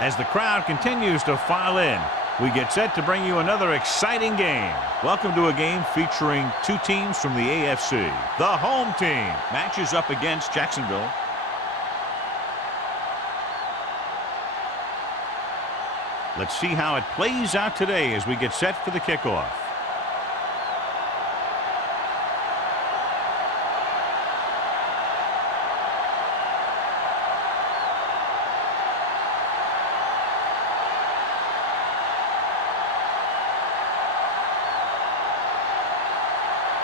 As the crowd continues to file in, we get set to bring you another exciting game. Welcome to a game featuring two teams from the AFC. The home team matches up against Jacksonville. Let's see how it plays out today as we get set for the kickoff.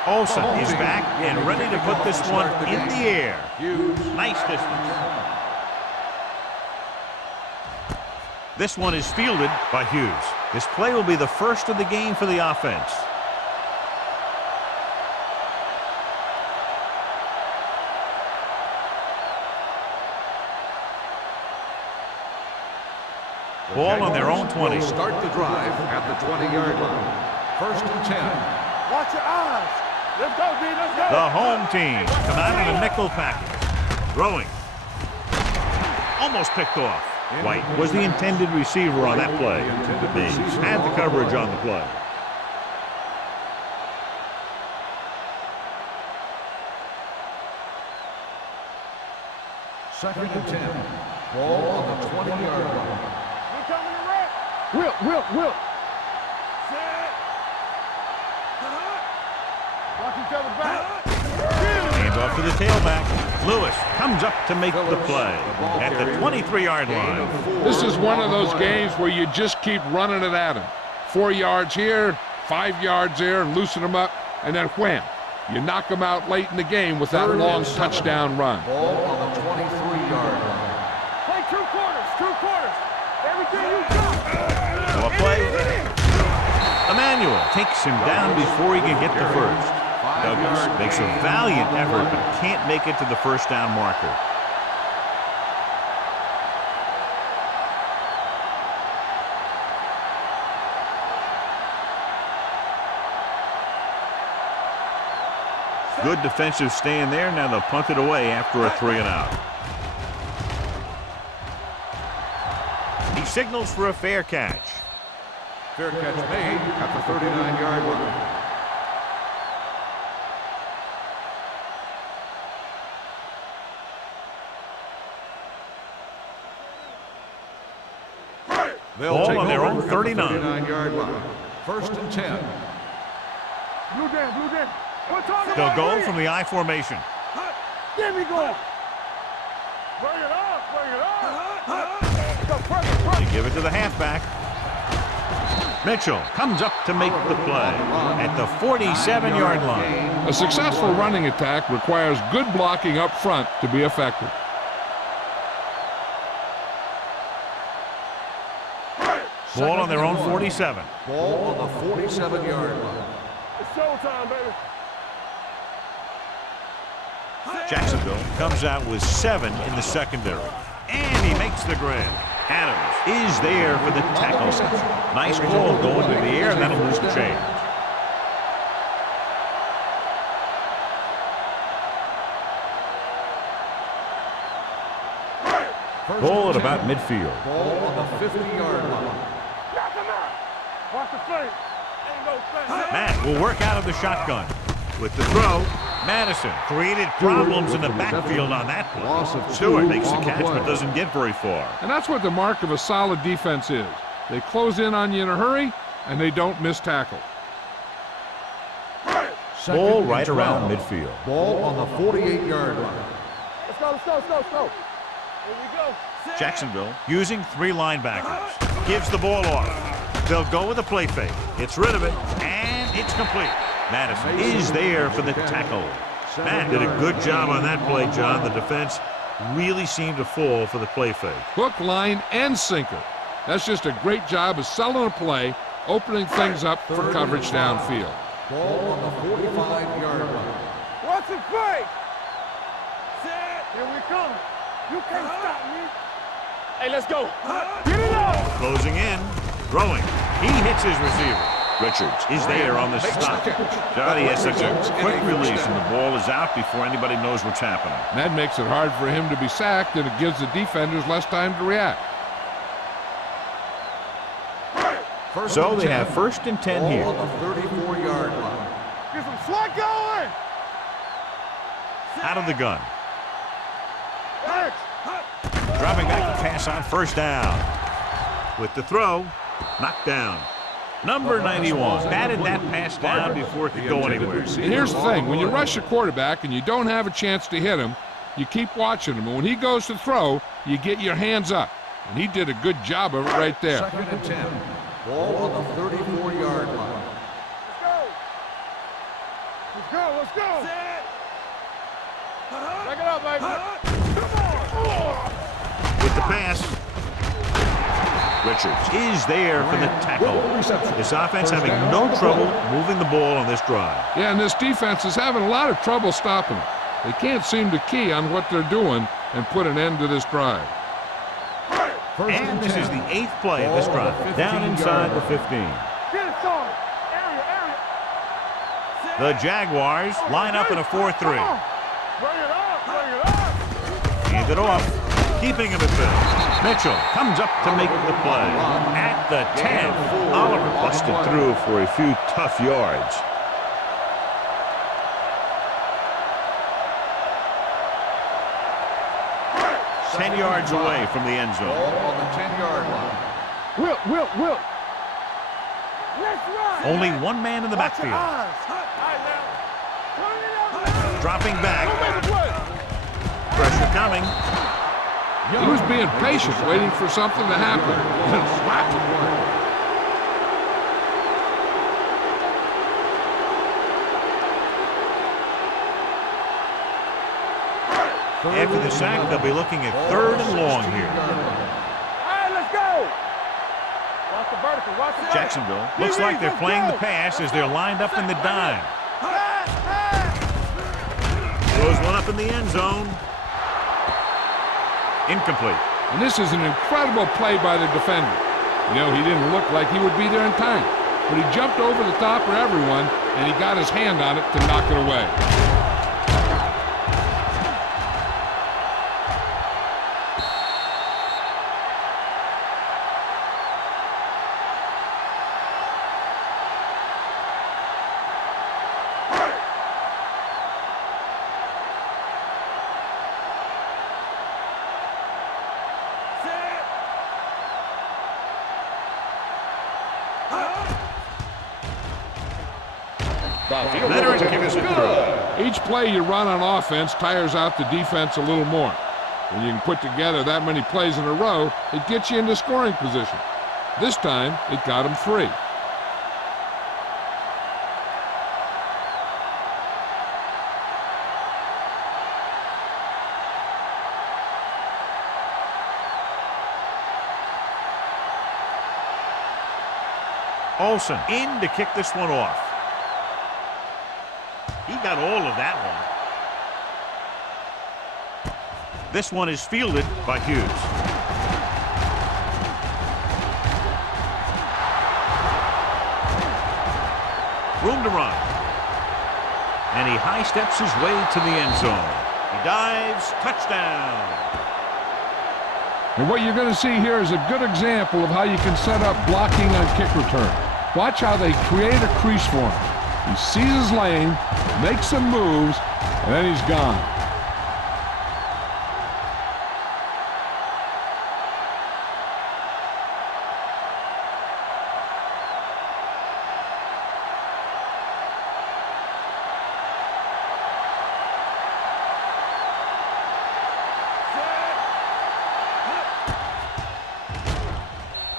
Olsen is back and ready to put this one in the air. Nice distance. This one is fielded by Hughes. This play will be the first of the game for the offense. Ball on their own 20. Start the drive at the 20-yard line. First and 10. Watch your eyes. Let's go, D. Let's go. The home team come out in a nickel package. Throwing. Almost picked off. White was the intended receiver on that play. They had the coverage on the play. Second and 10. Ball on the 20-yard line. We're coming to wreck. Will. Set. Watch each other back. Hands off to the tailback. Lewis comes up to make the play at the 23-yard line. This is one of those games where you just keep running it at him. 4 yards here, 5 yards there, and loosen them up, and then wham. You knock them out late in the game with that long touchdown run. Ball on the 23-yard line. Play true quarters. Everything you got. Well play. Emmanuel takes him down before he can get the first. Douglas makes a valiant effort but can't make it to the first down marker. Good defensive stand there. Now they'll punt it away after a 3-and-out. He signals for a fair catch. Fair catch made at the 39-yard line. Ball on their own 39. 39-yard line. First and 10. Blue down. They'll go from the I formation. There we go. Bring it on. They give it to the halfback. Mitchell comes up to make the play at the 47-yard line. A successful running attack requires good blocking up front to be effective. Ball on their own 47. Ball on the 47-yard line. It's showtime, baby. Jacksonville comes out with 7 in the secondary. And he makes the grab. Adams is there for the tackle. Nice ball going to the air, and that'll lose the chain. Ball at about midfield. Ball on the 50-yard line. Knock him out. Watch the face. Ain't no face. Matt will work out of the shotgun. With the throw, Madison created problems in the backfield on that play. Stewart makes the catch but doesn't get very far. And that's what the mark of a solid defense is. They close in on you in a hurry, and they don't miss tackle. Ball right around midfield. Ball on the 48-yard line. Let's go. Here we go. Jacksonville using 3 linebackers. Gives the ball off. They'll go with a play fake. Gets rid of it, and it's complete. Madison is there for the tackle. Matt did a good job on that play, John. The defense really seemed to fall for the play fake. Hook, line, and sinker. That's just a great job of selling a play, opening things up for coverage downfield. Ball on the 45-yard line. Watch the fake. Set. Here we come. You can't stop me. Hey, let's go. Get it up. Closing in. Throwing. He hits his receiver. Richards is there on the stop. John, he has such a quick release, and the ball is out before anybody knows what's happening. And that makes it hard for him to be sacked, and it gives the defenders less time to react. So they have 1st and 10 here. Ball on the 34-yard line. Get some slot going. Out of the gun. Thanks. Dropping back to pass on 1st down. With the throw, knocked down. Number 91 batted that pass down before it could go anywhere. And here's the thing. When you rush a quarterback and you don't have a chance to hit him, you keep watching him. And when he goes to throw, you get your hands up. And he did a good job of it right there. 2nd and 10. Ball on the 34-yard line. Let's go. Let's go. Back it up, baby. Come on. With the pass, Richards is there for the tackle. This offense having no trouble moving the ball on this drive. Yeah, and this defense is having a lot of trouble stopping them. They can't seem to key on what they're doing and put an end to this drive. And this is the 8th play of this drive. Down inside the 15. Get it, son. Area. The Jaguars line up in a 4-3. Bring it up. Hand it off, keeping him at bay. Mitchell comes up to make the play. At the 10, Oliver busted through for a few tough yards. Ten yards away from the end zone. Ball on the 10-yard line. Will. Let's run. Only one man in the backfield. Dropping back. Pressure coming. He was being patient, waiting for something to happen. After the sack, they'll be looking at 3rd and long here. All right, let's go. Watch the vertical. Watch the Jacksonville looks like they're playing the pass as they're lined up in the dime. Throws one up in the end zone. Incomplete. And this is an incredible play by the defender. You know, he didn't look like he would be there in time, but he jumped over the top of everyone, and he got his hand on it to knock it away. Each play you run on offense tires out the defense a little more. When you can put together that many plays in a row, it gets you into scoring position. This time, it got him free. Olsen in to kick this one off. He got all of that one. This one is fielded by Hughes. Room to run. And he high steps his way to the end zone. He dives, touchdown. And what you're going to see here is a good example of how you can set up blocking on kick return. Watch how they create a crease for him. He sees his lane, makes some moves, and then he's gone.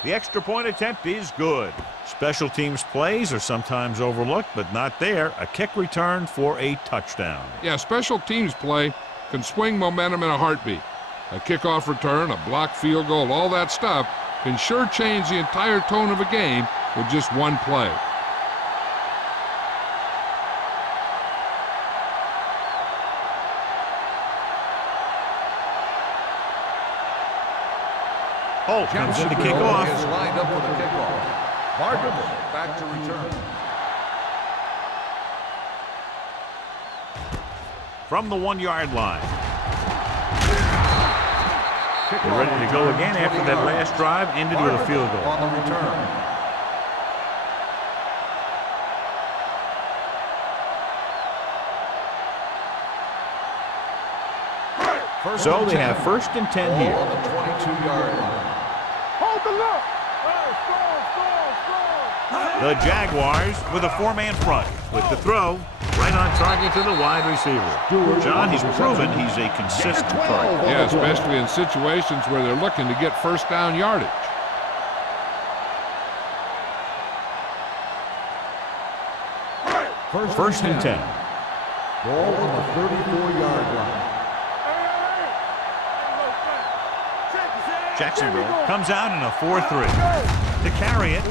The extra point attempt is good. Special teams plays are sometimes overlooked, but not there. A kick return for a touchdown. Yeah, special teams play can swing momentum in a heartbeat. A kickoff return, a blocked field goal, all that stuff can sure change the entire tone of a game with just one play. Holt comes in to kick off. Is lined up for the kickoff. Cardinals back to return. From the 1-yard line. They're ready to go again after that last drive ended with a field goal. On the return. So they have 1st and 10 Ball here. on the 22-yard line. Hold the look. The Jaguars with a 4-man front. With the throw, right on target to the wide receiver. John, he's proven he's a consistent target. Yeah, especially in situations where they're looking to get first down yardage. First and 10. Ball on the 34-yard line. Jacksonville comes out in a 4-3. To carry it,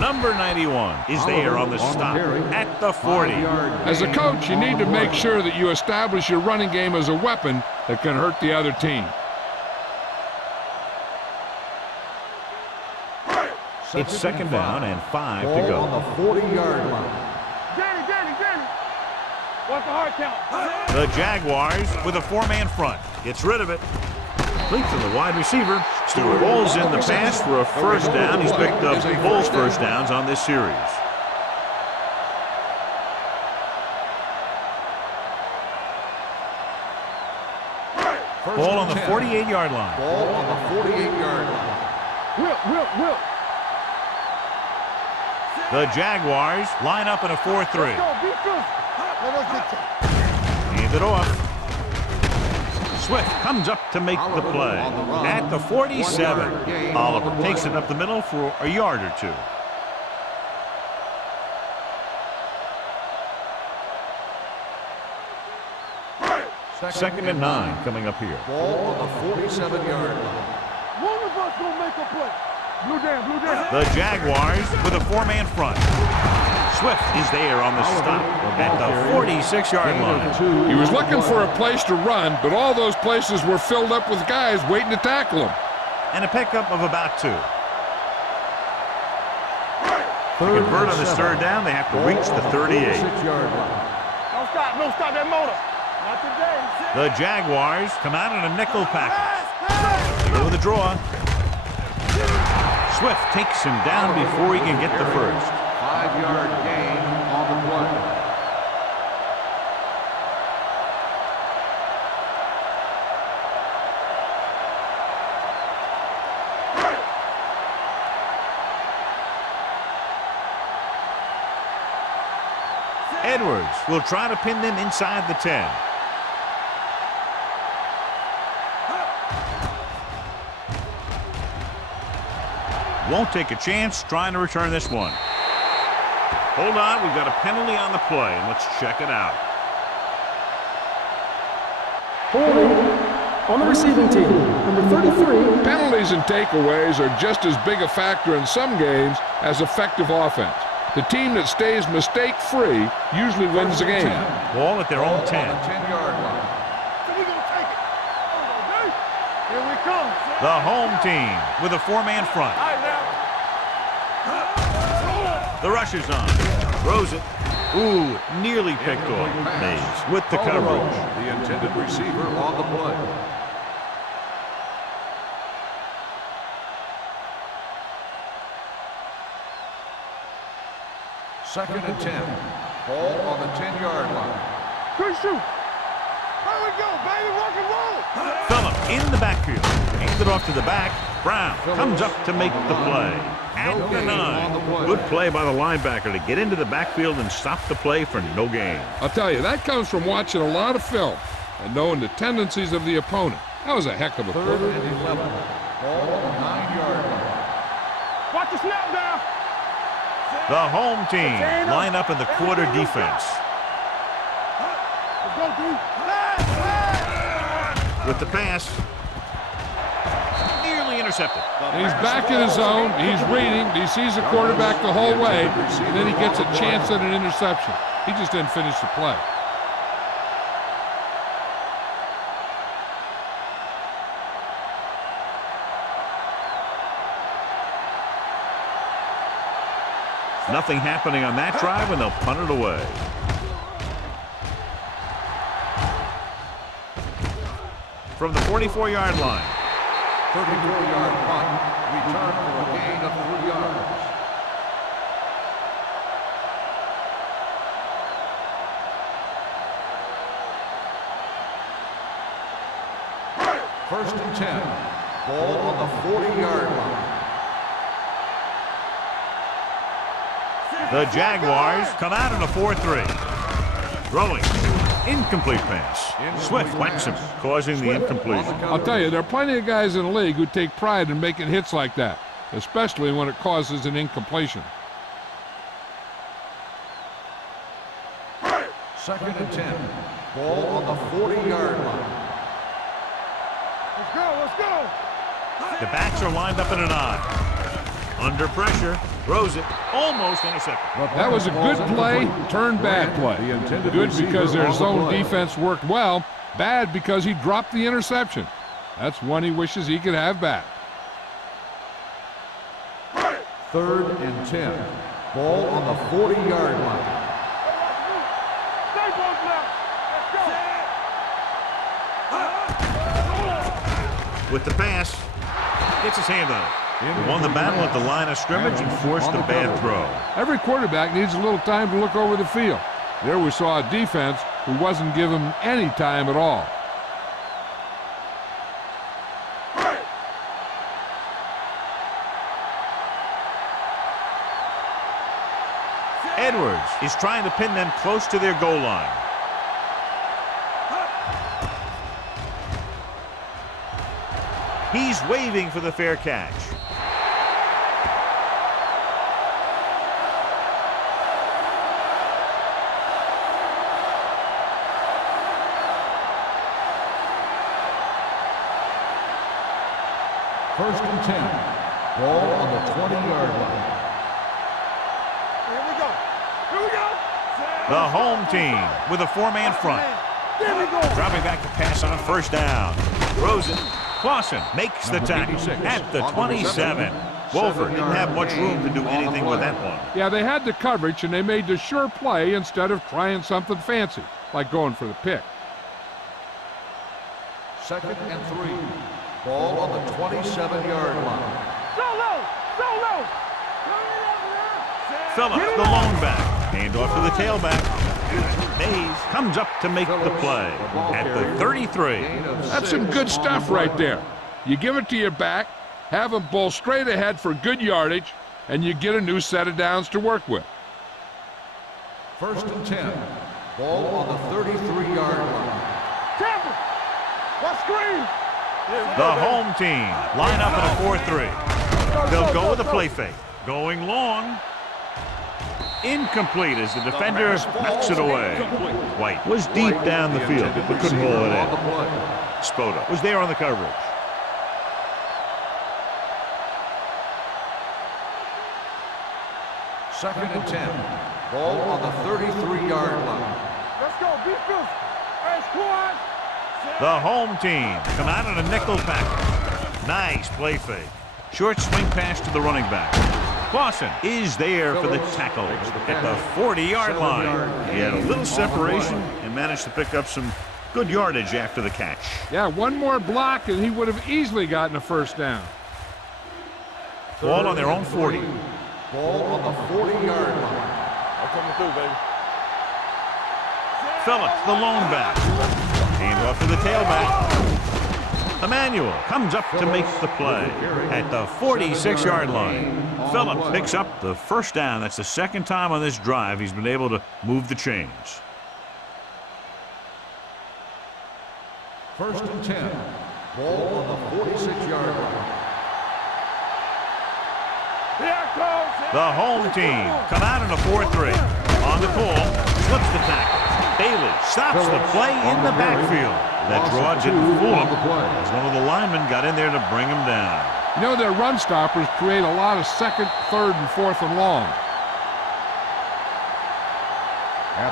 number 91 is there on the stop at the 40. As a coach, you need to make sure that you establish your running game as a weapon that can hurt the other team. It's 2nd down and 5 to Ball on go. the 40-yard line. Danny. What's the hard count? The Jaguars with a 4-man front. Gets rid of it. Complete to the wide receiver. Stewart rolls in the pass for a 1st down. He's picked up both 1st downs on this series. Ball on the 48-yard line. Ball on the 48-yard line. Will. The Jaguars line up in a 4-3. Hand it off. Swift comes up to make the play. At the 47, Oliver takes it up the middle for a yard or 2. Second and 9 coming up here. Ball on the 47-yard line. One of us gonna make a play. Blue down. The Jaguars with a 4-man front. Swift is there on the stop at the 46-yard line. He was looking for a place to run, but all those places were filled up with guys waiting to tackle him. And a pickup of about 2. To convert on this 3rd down, they have to reach the 38. Don't stop that motor. Not today. The Jaguars come out in a nickel package. They go with a draw. Swift takes him down before he can get the 1st. 5-yard gain on the play. Edwards will try to pin them inside the 10. Won't take a chance trying to return this one. Hold on, we've got a penalty on the play, and let's check it out. Holding on the receiving team, number 33. Penalties and takeaways are just as big a factor in some games as effective offense. The team that stays mistake-free usually wins the game. Ball at their own 10. On the 10-yard line. We gonna take it. Here we come. The home team with a 4-man front. All right, now. The rush is on. Throws it. Ooh, nearly picked off. Mays with the coverage. The intended receiver on the play. Second and 10. Ball on the 10-yard line. Good shoot. There we go, baby. Rock and roll. Phillip in the backfield. Hands it off to the back. Brown comes up to make the play. At the 9. Good play by the linebacker to get into the backfield and stop the play for no gain. I'll tell you, that comes from watching a lot of film and knowing the tendencies of the opponent. That was a heck of a play. 3rd and 11. Ball on the 9-yard line. Watch the snap down. The home team line up in the quarter defense. Let's go, dude. With the pass. Nearly intercepted. He's back in his zone. He's reading. He sees the quarterback the whole way, and then he gets a chance at an interception. He just didn't finish the play. Nothing happening on that drive, and they'll punt it away. From the 44-yard line. 34-yard punt. Return for a gain of 3 yards. First and 10. Ball on the 40-yard line. The Jaguars come out in a 4-3. Throwing. Incomplete pass. Swift whacks him, causing the incompletion. I'll tell you, there are plenty of guys in the league who take pride in making hits like that, especially when it causes an incompletion. Second and 10. Ball on the 40-yard line. Let's go, let's go. The backs are lined up in an I. Under pressure, throws it, almost intercepted. That was a good play, turned bad play. Good because their zone defense worked well, bad because he dropped the interception. That's one he wishes he could have back. Third and 10. Ball on the 40-yard line. Stay close now. Let's go. With the pass, gets his hand on it. He won the battle at the line of scrimmage and forced a bad throw. Every quarterback needs a little time to look over the field. There we saw a defense who wasn't given any time at all. Edwards is trying to pin them close to their goal line. He's waving for the fair catch. First and 10. Ball on the 20-yard line. Here we go. Here we go. The home team with a four-man front. There we go. Dropping back to pass on first down. Throws it. Clausen makes the tackle at the 27. Wolford didn't have much room to do anything with that one. Yeah, they had the coverage and they made the sure play instead of trying something fancy, like going for the pick. Second and 3. Ball on the 27-yard line. Solo. Solo. Phillips, the lone back. Hand off to the tailback. Mays comes up to make the play at the 33. That's some good stuff right there. You give it to your back, have him bowl straight ahead for good yardage, and you get a new set of downs to work with. First and 10. Ball on the 33-yard line. Tampa. What screen? The home team line up in a 4-3. They'll go with a play fake. Going long. Incomplete as the defender knocks it away. White was deep down the field, but couldn't pull it in. Spoda was there on the coverage. Second and 10. Ball on the 33-yard line. Let's go. Be fierce. Hey, squad. The home team come out in a nickel package. Nice play fake. Short swing pass to the running back. Clausen is there for the tackle at the 40-yard line. He had a little separation and managed to pick up some good yardage after the catch. Yeah, one more block and he would have easily gotten a first down. Ball on their own 40. Ball on the 40-yard line. I'm coming through, baby. Phillips, the lone back. Hand off to the tailback. Emmanuel comes up to make the play at the 46-yard line. Phillips picks up the first down. That's the second time on this drive he's been able to move the chains. First and 10. Ball on the 46-yard line. The home team come out in a 4-3. On the pull, slips the tackle. Bailey stops the play in the backfield. That draw didn't fool him as one of the linemen got in there to bring him down. You know, their run stoppers create a lot of second, third, and fourth and long.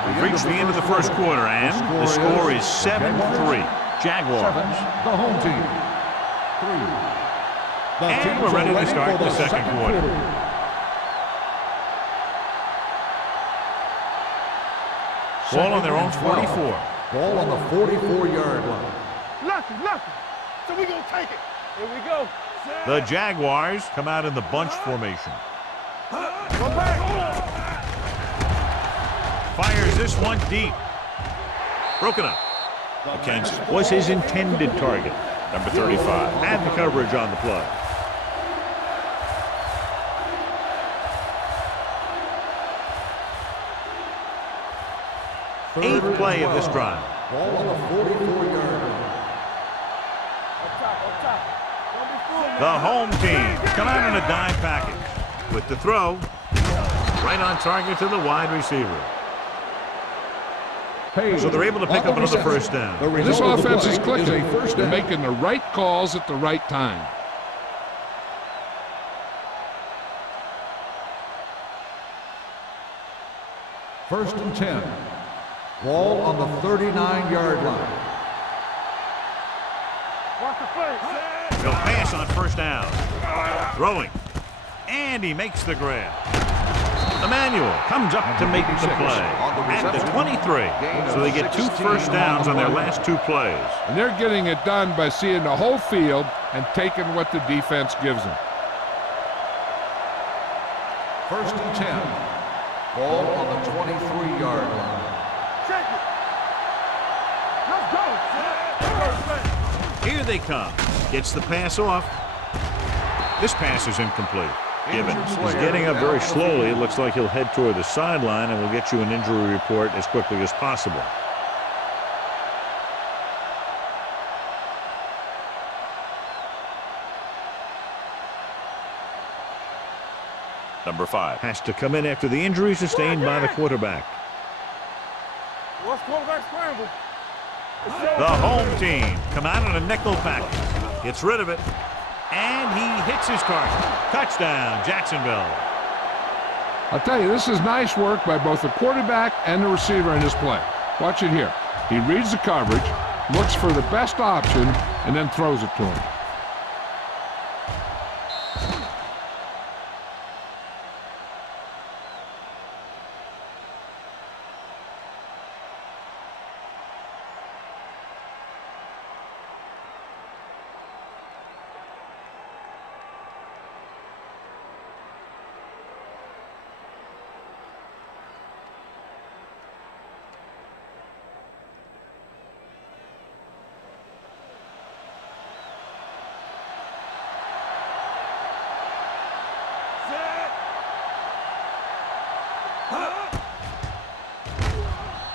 We've reached the end of the first quarter, and the score is 7-3. Jaguars. The home team. 3. And we're ready to start the second quarter. Ball on their own 44. Ball on the 44-yard line. Lucky. So we're going to take it. Here we go. The Jaguars come out in the bunch formation. Go back. Fires this one deep. Broken up. McKenzie was his intended target. Number 35 had the coverage on the play. Eighth play of this drive. Ball on the 44-yard line. The home team come out in a dime package with the throw right on target to the wide receiver. So they're able to pick up another first down. This offense is clicking. They're making the right calls at the right time. First and 10. Ball on the 39-yard line. He'll pass on first down. Throwing. And he makes the grab. Emmanuel comes up to make the play at the 23. So they get 2 first downs on their last 2 plays. And they're getting it done by seeing the whole field and taking what the defense gives them. First and 10. Ball on the 23-yard line. Here they come. Gets the pass off. This pass is incomplete. Gibbons is getting up very slowly. It looks like he'll head toward the sideline, and we'll get you an injury report as quickly as possible. Number 5 has to come in after the injury sustained by the quarterback. What's quarterback scramble? The home team come out on a nickel package. Gets rid of it. And he hits his target. Touchdown, Jacksonville. I'll tell you, this is nice work by both the quarterback and the receiver in this play. Watch it here. He reads the coverage, looks for the best option, and then throws it to him.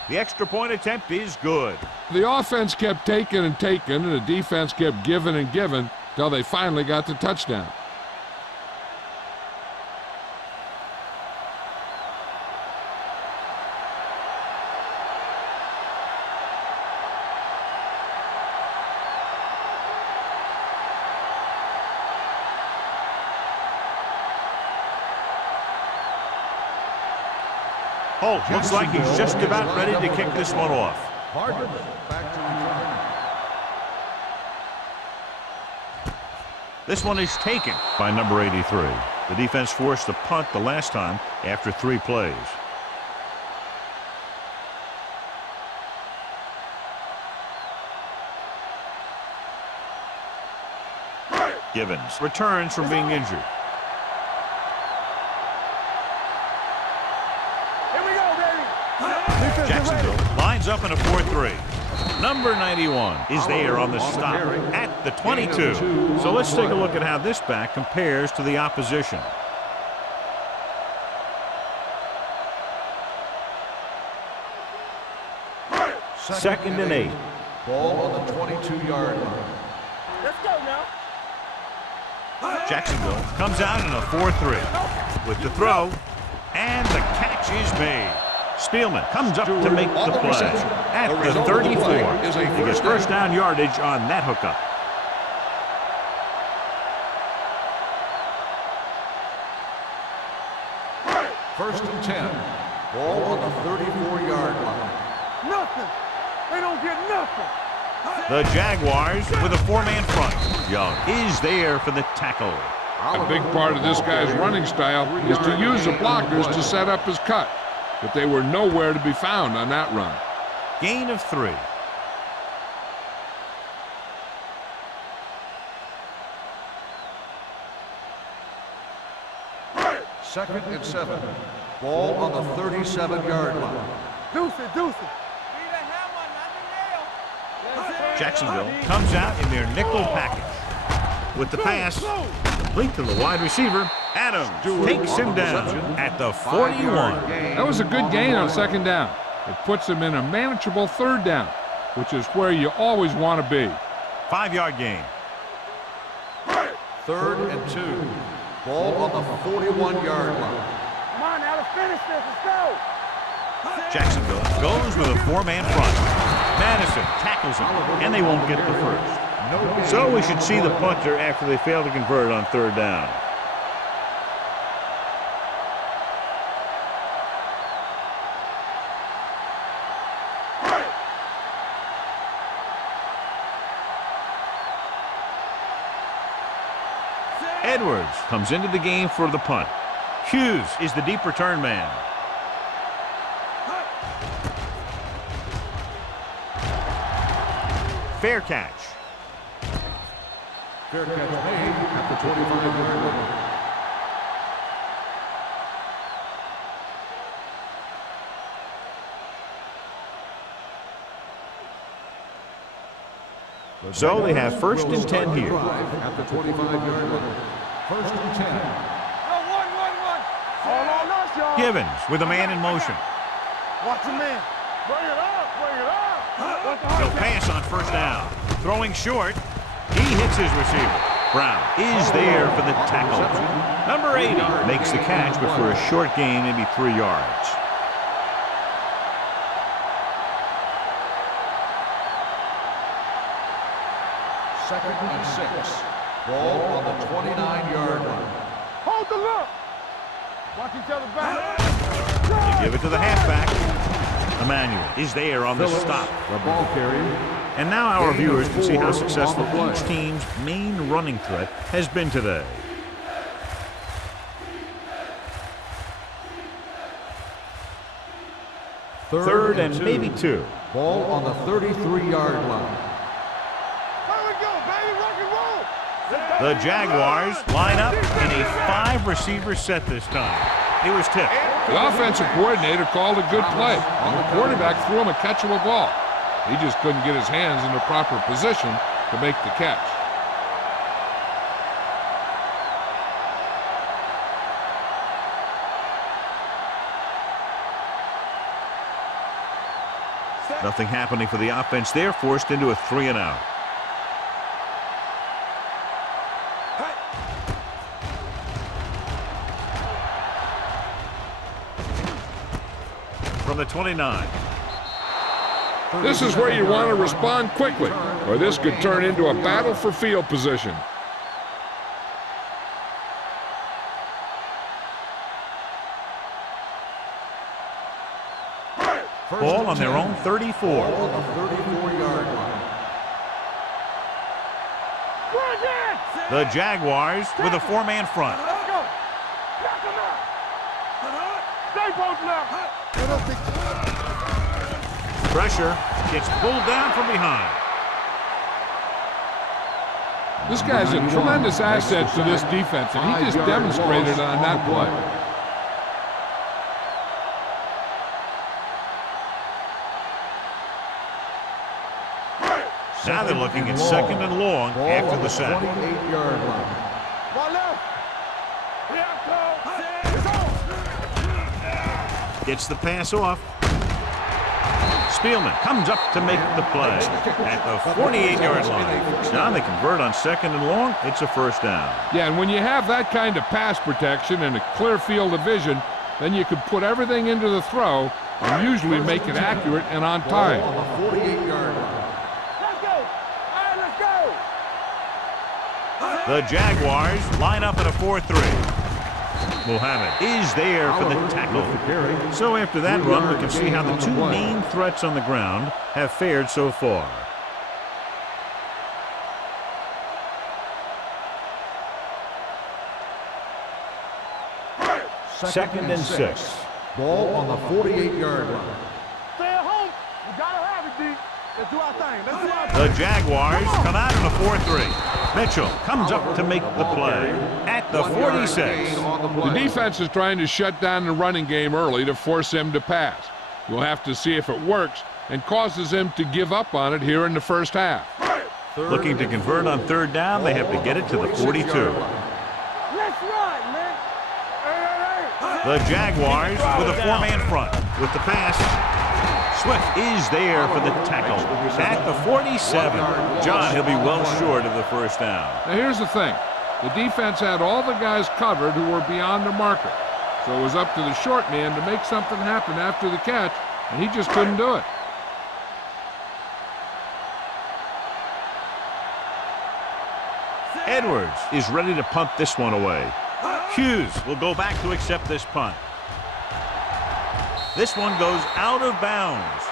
The extra point attempt is good. The offense kept taking and taking, and the defense kept giving and giving till they finally got the touchdown. Holt looks like he's just about ready to kick this one off. Hardman back to return. This one is taken by number 83. The defense forced the punt the last time after 3 plays. Gibbons returns from being injured. Jacksonville lines up in a 4-3. Number 91 is there on the stop at the 22. So let's take a look at how this back compares to the opposition. Second and 8. Ball on the 22-yard line. Let's go now. Jacksonville comes out in a 4-3 with the throw, and the catch is made. Spielman comes up to make the play at the 34. He gets first down yardage on that hookup. First and 10. Ball on the 34-yard line. Nothing. They don't get nothing. The Jaguars with a 4-man front. Young is there for the tackle. A big part of this guy's running style is to use the blockers to set up his cut, but they were nowhere to be found on that run. Gain of 3. Second and 7. Ball on the 37-yard line. Deuce it, deuce it. Be the hammer, not the nail. That's it. Jacksonville comes out in their nickel package. With the pass, complete to the wide receiver. Adams takes him down at the 41. That was a good gain on second down. It puts him in a manageable third down, which is where you always want to be. 5-yard gain. 3rd and 2. Ball on the 41-yard line. Come on, now, let's finish this. Let's go. Jacksonville goes with a 4-man front. Madison tackles him, and they won't get the first. So we should see the punter after they fail to convert on 3rd down. Edwards comes into the game for the punt. Hughes is the deep return man. Fair catch. Fair catch made at the 25-yard line. So they have 1st and 10 here. At the 25-yard line. 1st and 10. Hold on, us, y'all. Givens with a man in motion. Watch your man. Bring it up, bring it up. He'll pass on 1st down. Throwing short. He hits his receiver. Brown is there for the tackle. Number 80 makes the catch, but for a short gain, maybe 3 yards. Second and 6. Ball on the 29-yard line. Hold the look. Watch each other back. They give it to the halfback. Emmanuel is there on the stop. The ball carrier. And now our viewers can see how successful each team's main running threat has been today. Third and maybe 2. Ball on the 33-yard line. Here we go, baby. Rock and roll. The Jaguars line up in a 5-receiver set this time. It was tipped. The offensive coordinator called a good play, and the quarterback threw him a catchable ball. He just couldn't get his hands in the proper position to make the catch. Nothing happening for the offense there, forced into a 3-and-out. From the 29. This is where you want to respond quickly, or this could turn into a battle for field position. Ball on their own 34. On the 34-yard line. The Jaguars with a 4-man front. Let's go. Knock him out. Stay both left. Pressure gets pulled down from behind. This guy's a tremendous asset to this defense, and he just demonstrated on that play. Now they're looking at 2nd and long after the sack. 28-yard line. One left. Gets the pass off. Spielman comes up to make the play at the 48-yard line. Now they convert on 2nd and long. It's a 1st down. Yeah, and when you have that kind of pass protection and a clear field of vision, then you can put everything into the throw and usually make it accurate and on time. On the 48-yard line. The Jaguars line up in a 4-3. Muhammad is there for the tackle. So after that run, we can see how the 2 main threats on the ground have fared so far. Second and 6. Ball on the 48-yard line. Stay at home. We gotta have it, D. Let's do our thing. Let's do our thing. The Jaguars come out in a 4-3. Mitchell comes up to make the play at the 46. The defense is trying to shut down the running game early to force him to pass. We'll have to see if it works and causes him to give up on it here in the first half. Looking to convert on third down, they have to get it to the 42. Let's run, man. The Jaguars with a four-man front. With the pass, Swift is there for the tackle. At the 47. John, he'll be well short of the first down. Now here's the thing. The defense had all the guys covered who were beyond the marker. So it was up to the short man to make something happen after the catch, and he just couldn't do it. Edwards is ready to punt this one away. Hughes will go back to accept this punt. This one goes out of bounds.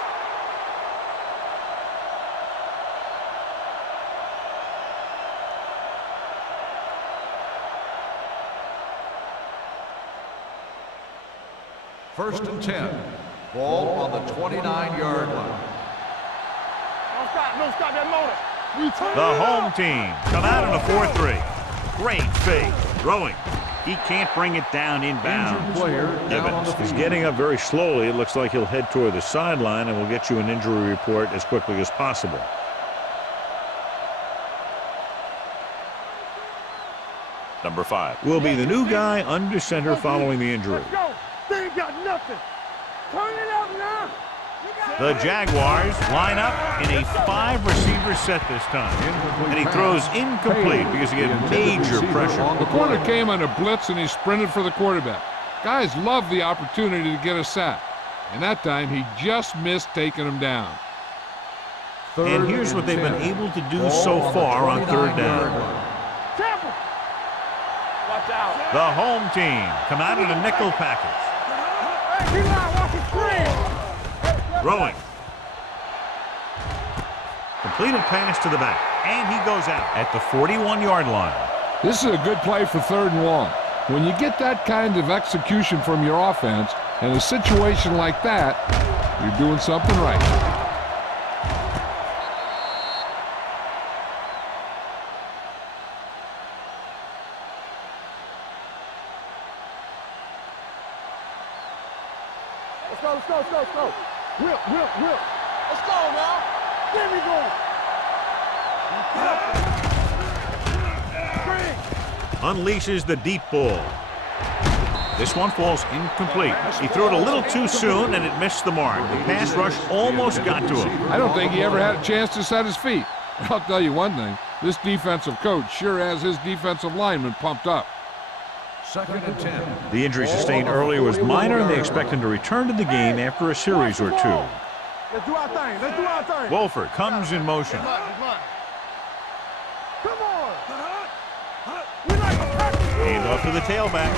First and 10. Ball on the 29-yard line. Don't stop that motor. The home team come out in a 4-3. Great fake. Throwing. He can't bring it down inbounds. Evans is getting up very slowly. It looks like he'll head toward the sideline, and we'll get you an injury report as quickly as possible. Number 5 will be the new guy under center following the injury. Let's go. They ain't got nothing. Turn it up now. The Jaguars line up in a 5-receiver set this time. And he throws incomplete because he had major pressure. The corner came on a blitz and he sprinted for the quarterback. Guys love the opportunity to get a sack. And that time he just missed taking him down. And here's what they've been able to do so far on third down. Watch out. The home team come out in a nickel package. Hey, watch the screen. Throwing. Completed pass to the back. And he goes out at the 41-yard line. This is a good play for third and long. When you get that kind of execution from your offense in a situation like that, you're doing something right. Let's go. Whip. Let's go now. Get me going. Unleashes the deep ball. This one falls incomplete. He threw it a little too soon, and it missed the mark. The pass rush almost got to him. I don't think he ever had a chance to set his feet. I'll tell you one thing. This defensive coach sure has his defensive lineman pumped up. Second and 10. The injury sustained earlier was minor, and they expect him to return to the game after a series or two. Let's do our thing. Wolford comes in motion. Come on. We like to practice. Hand off to the tailback.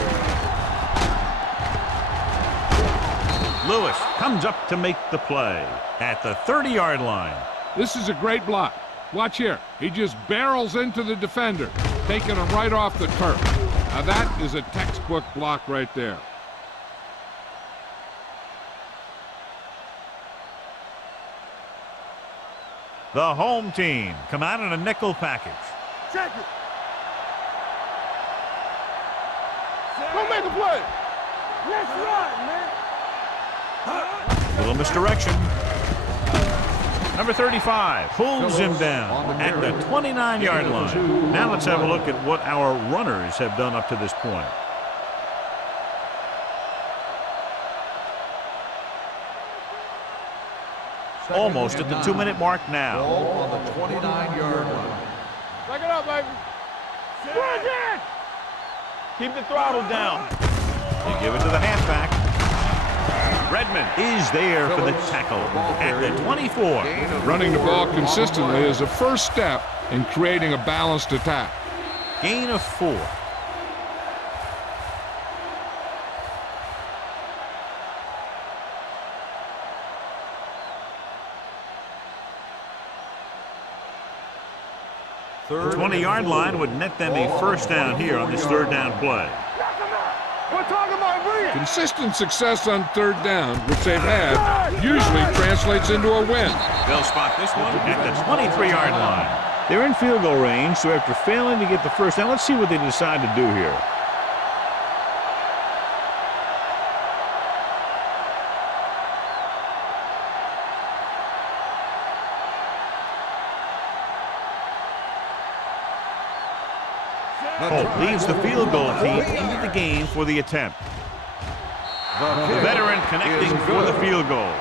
Lewis comes up to make the play at the 30-yard line. This is a great block. Watch here. He just barrels into the defender, taking him right off the turf. Now that is a textbook block right there. The home team come out in a nickel package. Check it. Go make a play. Let's run, man. Little misdirection. Number 35 pulls him down at the 29-yard line. Now let's have a look at what our runners have done up to this point. Almost at the 2-minute mark now. Ball on the 29-yard line. Back it up, baby. Bring it. Keep the throttle down. You give it to the halfback. Redmond is there for the tackle at the 24. Running the ball consistently is a first step in creating a balanced attack. Gain of 4. The 20-yard line would net them a first down here on this third down play. We're talking about brilliant. Consistent success on third down, which they've had, usually translates into a win. They'll spot this one at the 23-yard line. They're in field goal range, so after failing to get the first down, let's see what they decide to do here. Holt leads the field goal team into the game for the attempt. The veteran connecting for the field goal.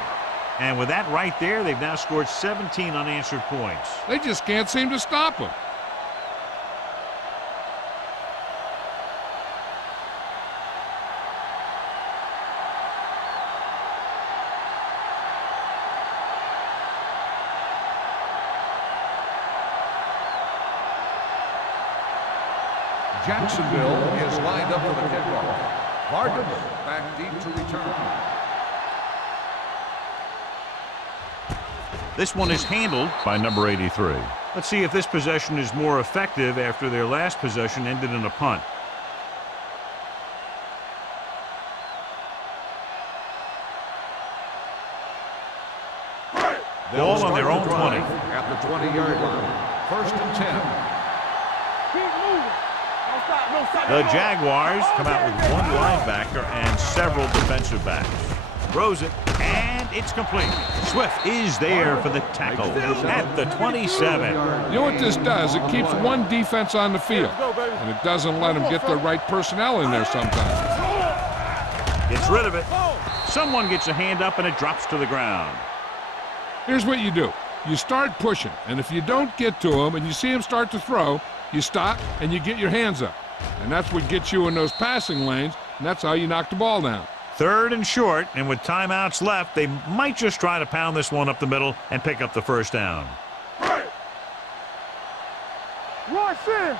And with that right there, they've now scored 17 unanswered points. They just can't seem to stop him. Jacksonville is lined up for the kickoff. Vargas back deep to return. This one is handled by number 83. Let's see if this possession is more effective after their last possession ended in a punt. Ball on their own 20. At the 20-yard line. First and 10. The Jaguars come out with one linebacker and several defensive backs. Throws it, and it's complete. Swift is there for the tackle at the 27. You know what this does? It keeps one defense on the field, and it doesn't let them get the right personnel in there sometimes. Gets rid of it. Someone gets a hand up, and it drops to the ground. Here's what you do. You start pushing, and if you don't get to him and you see him start to throw, you stop and you get your hands up. And that's what gets you in those passing lanes, and that's how you knock the ball down. Third and short, and with timeouts left, they might just try to pound this one up the middle and pick up the first down. Rush in.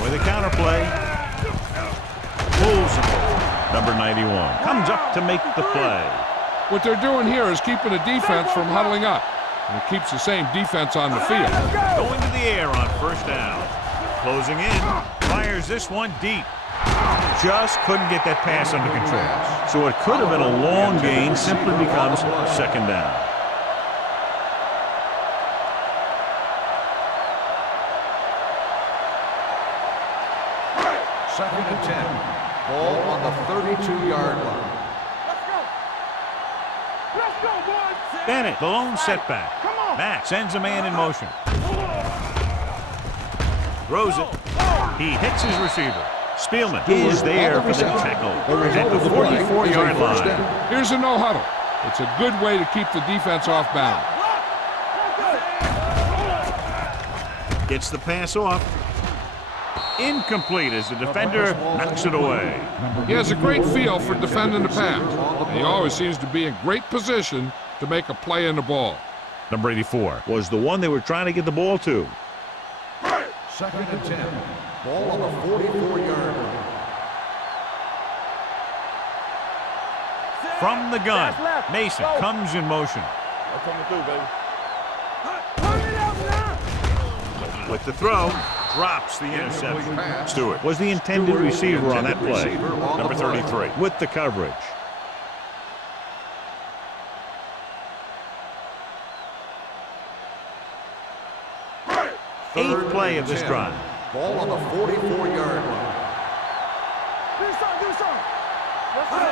With a counterplay. Pulls him. Number 91 comes up to make the play. What they're doing here is keeping the defense from huddling up. And it keeps the same defense on the field. Going to the air on first down. Closing in. Fires this one deep. Just couldn't get that pass under control. So what could have been a long gain simply becomes second down. Second and 10. Ball on the 32-yard line. Let's go, boys. Bennett, the lone setback. Matt sends a man in motion. Throws it. He hits his receiver. Spielman is there for the tackle at the 44-yard line. Here's a no huddle. It's a good way to keep the defense off balance. Gets the pass off. Incomplete as the defender knocks it away. He has a great feel for defending the pass. And he always seems to be in great position to make a play in the ball. Number 84 was the one they were trying to get the ball to. Second and 10. Ball on the 44-yard line. From the gun, Mason comes in motion. With the throw, drops the interception. Stewart was the intended receiver on that play. Number 33 with the coverage. Eighth play of this drive. Ball on the 44-yard line.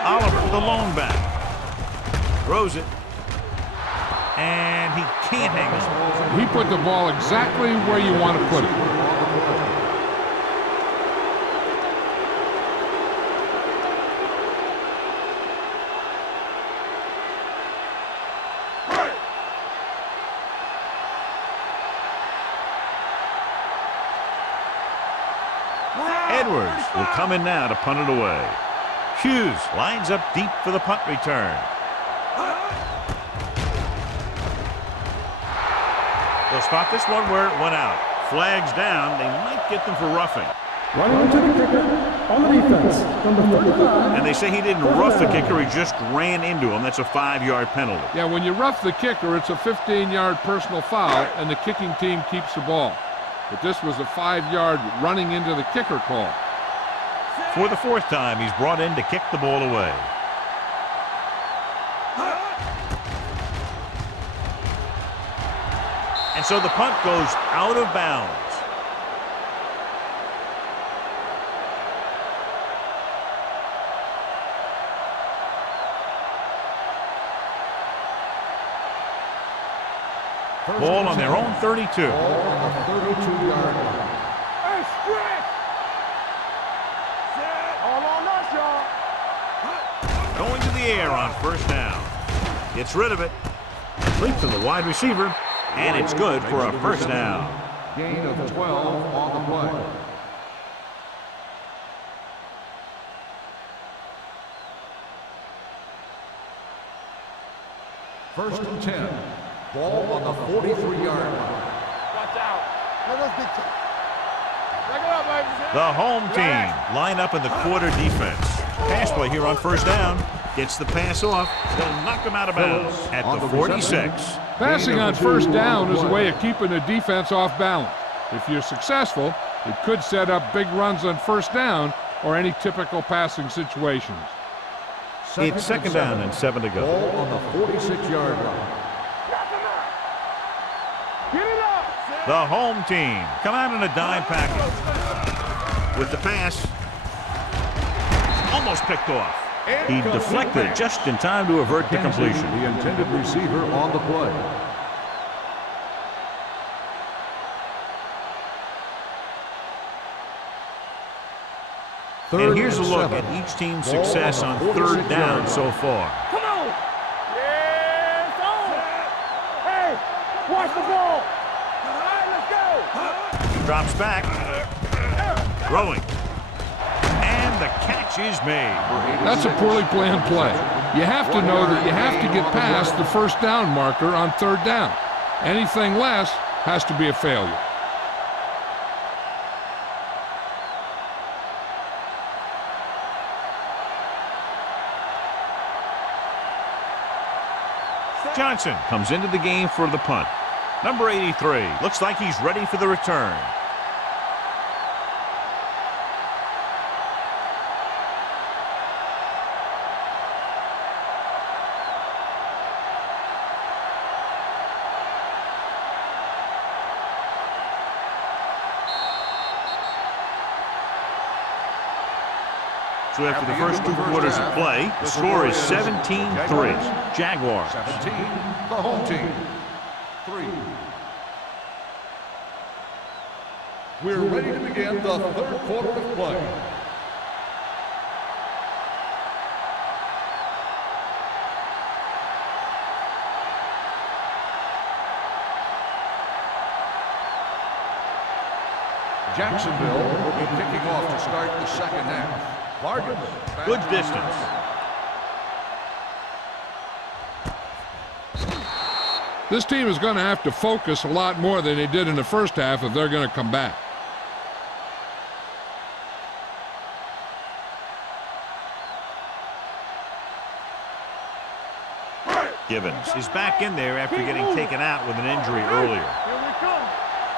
Oliver, the lone back. Throws it. And he can't hang on. He put the ball exactly where you want to put it. Edwards will come in now to punt it away. Hughes lines up deep for the punt return. They'll stop this one where it went out. Flags down. They might get them for roughing. Running into the kicker on the defense, number 35. And they say he didn't rough the kicker. He just ran into him. That's a 5-yard penalty. Yeah, when you rough the kicker, it's a 15-yard personal foul, and the kicking team keeps the ball. But this was a 5-yard running into the kicker call. For the fourth time, he's brought in to kick the ball away. And so the punt goes out of bounds. Ball on their own 32. Ball on the 32-yard line. Hey, stretch! Set! All on us, y'all! Going to the air on first down. Gets rid of it. Complete to the wide receiver. And it's good for a first down. Gain of 12 on the play. First and 10. Ball on the 43-yard line. Watch out. Let us be tough. Back it up, baby. The home team line up in the quarter defense. Pass play here on first down. Gets the pass off. They'll knock him out of bounds at the 46. Passing on first down is a way of keeping the defense off balance. If you're successful, it could set up big runs on first down or any typical passing situations. It's second down and 7 to go. Ball on the 46-yard line. Get it up! The home team come out in a dime package. With the pass. Almost picked off. He deflected it just in time to avert the completion. The intended receiver on the play. And here's a look at each team's success on third down so far. Come on! Yes, on! Hey, watch the ball! All right, let's go! Drops back. Throwing. And the catch is made. That's a poorly planned play. You have to know that you have to get past the first down marker on third down. Anything less has to be a failure. Johnson comes into the game for the punt. Number 83. Looks like he's ready for the return. So after the first 2 quarters of play, the score is 17-3. Jaguars. 17, the home team. 3. We're ready to begin the third quarter of play. Jacksonville will be kicking off to start the second half. Good distance. This team is going to have to focus a lot more than they did in the first half if they're going to come back. Gibbons is back in there after getting taken out with an injury earlier. Here we come.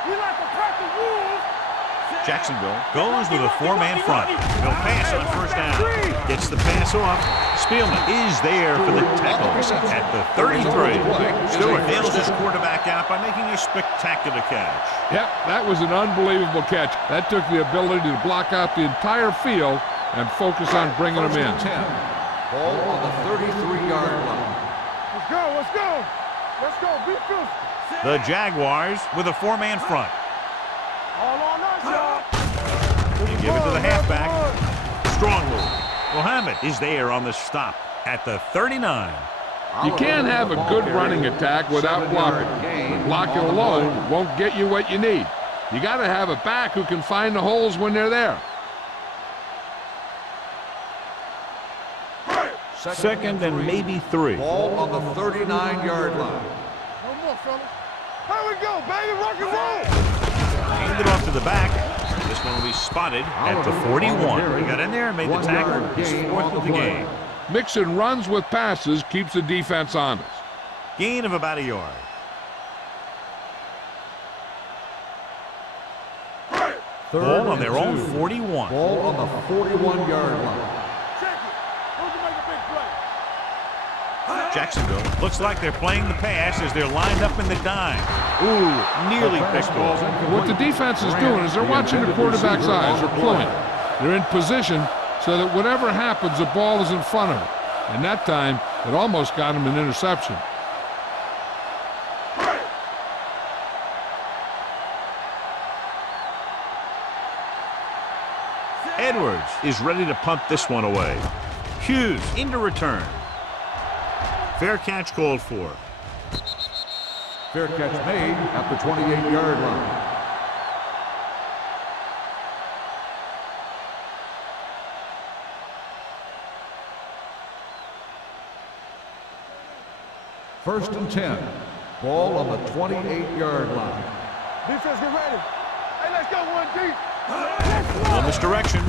We like to crack the rules. Jacksonville goes with a 4-man front. He'll pass on first down. Gets the pass off. Spielman is there for the tackle at the 33. Stewart nails his quarterback out by making a spectacular catch. Yep, that was an unbelievable catch. That took the ability to block out the entire field and focus on bringing them in. 10. Ball on the 33-yard line. Let's go, let's go. Let's go, be good. The Jaguars with a 4-man front. All on us, y'all. You give it to the halfback. Strong move. Mohammed is there on the stop at the 39. You can't have a good running attack without blocking. But blocking alone won't get you what you need. You got to have a back who can find the holes when they're there. Second and maybe 3. Ball on the 39-yard line. No more, fellas. Here we go, baby. Rock and roll. Handed off to the back. This one will be spotted at the 41. He got in there and made the tackle. His 4th of the game. Mixing runs with passes keeps the defense honest. Gain of about a yard. Ball on their own 41. Ball on the 41-yard line. Check it. Who can make a big play? Jacksonville looks like they're playing the pass as they're lined up in the dime. Ooh, nearly picked off. What the defense is doing is they're watching the quarterback's eyes. They're pulling. They're in position so that whatever happens, the ball is in front of them. And that time, it almost got him an interception. Edwards is ready to punt this one away. Hughes into return. Fair catch called for. Fair catch made at the 28-yard line. First and 10. Ball on the 28-yard line. Defense, get ready. Hey, let's go, 1 deep. Little misdirection.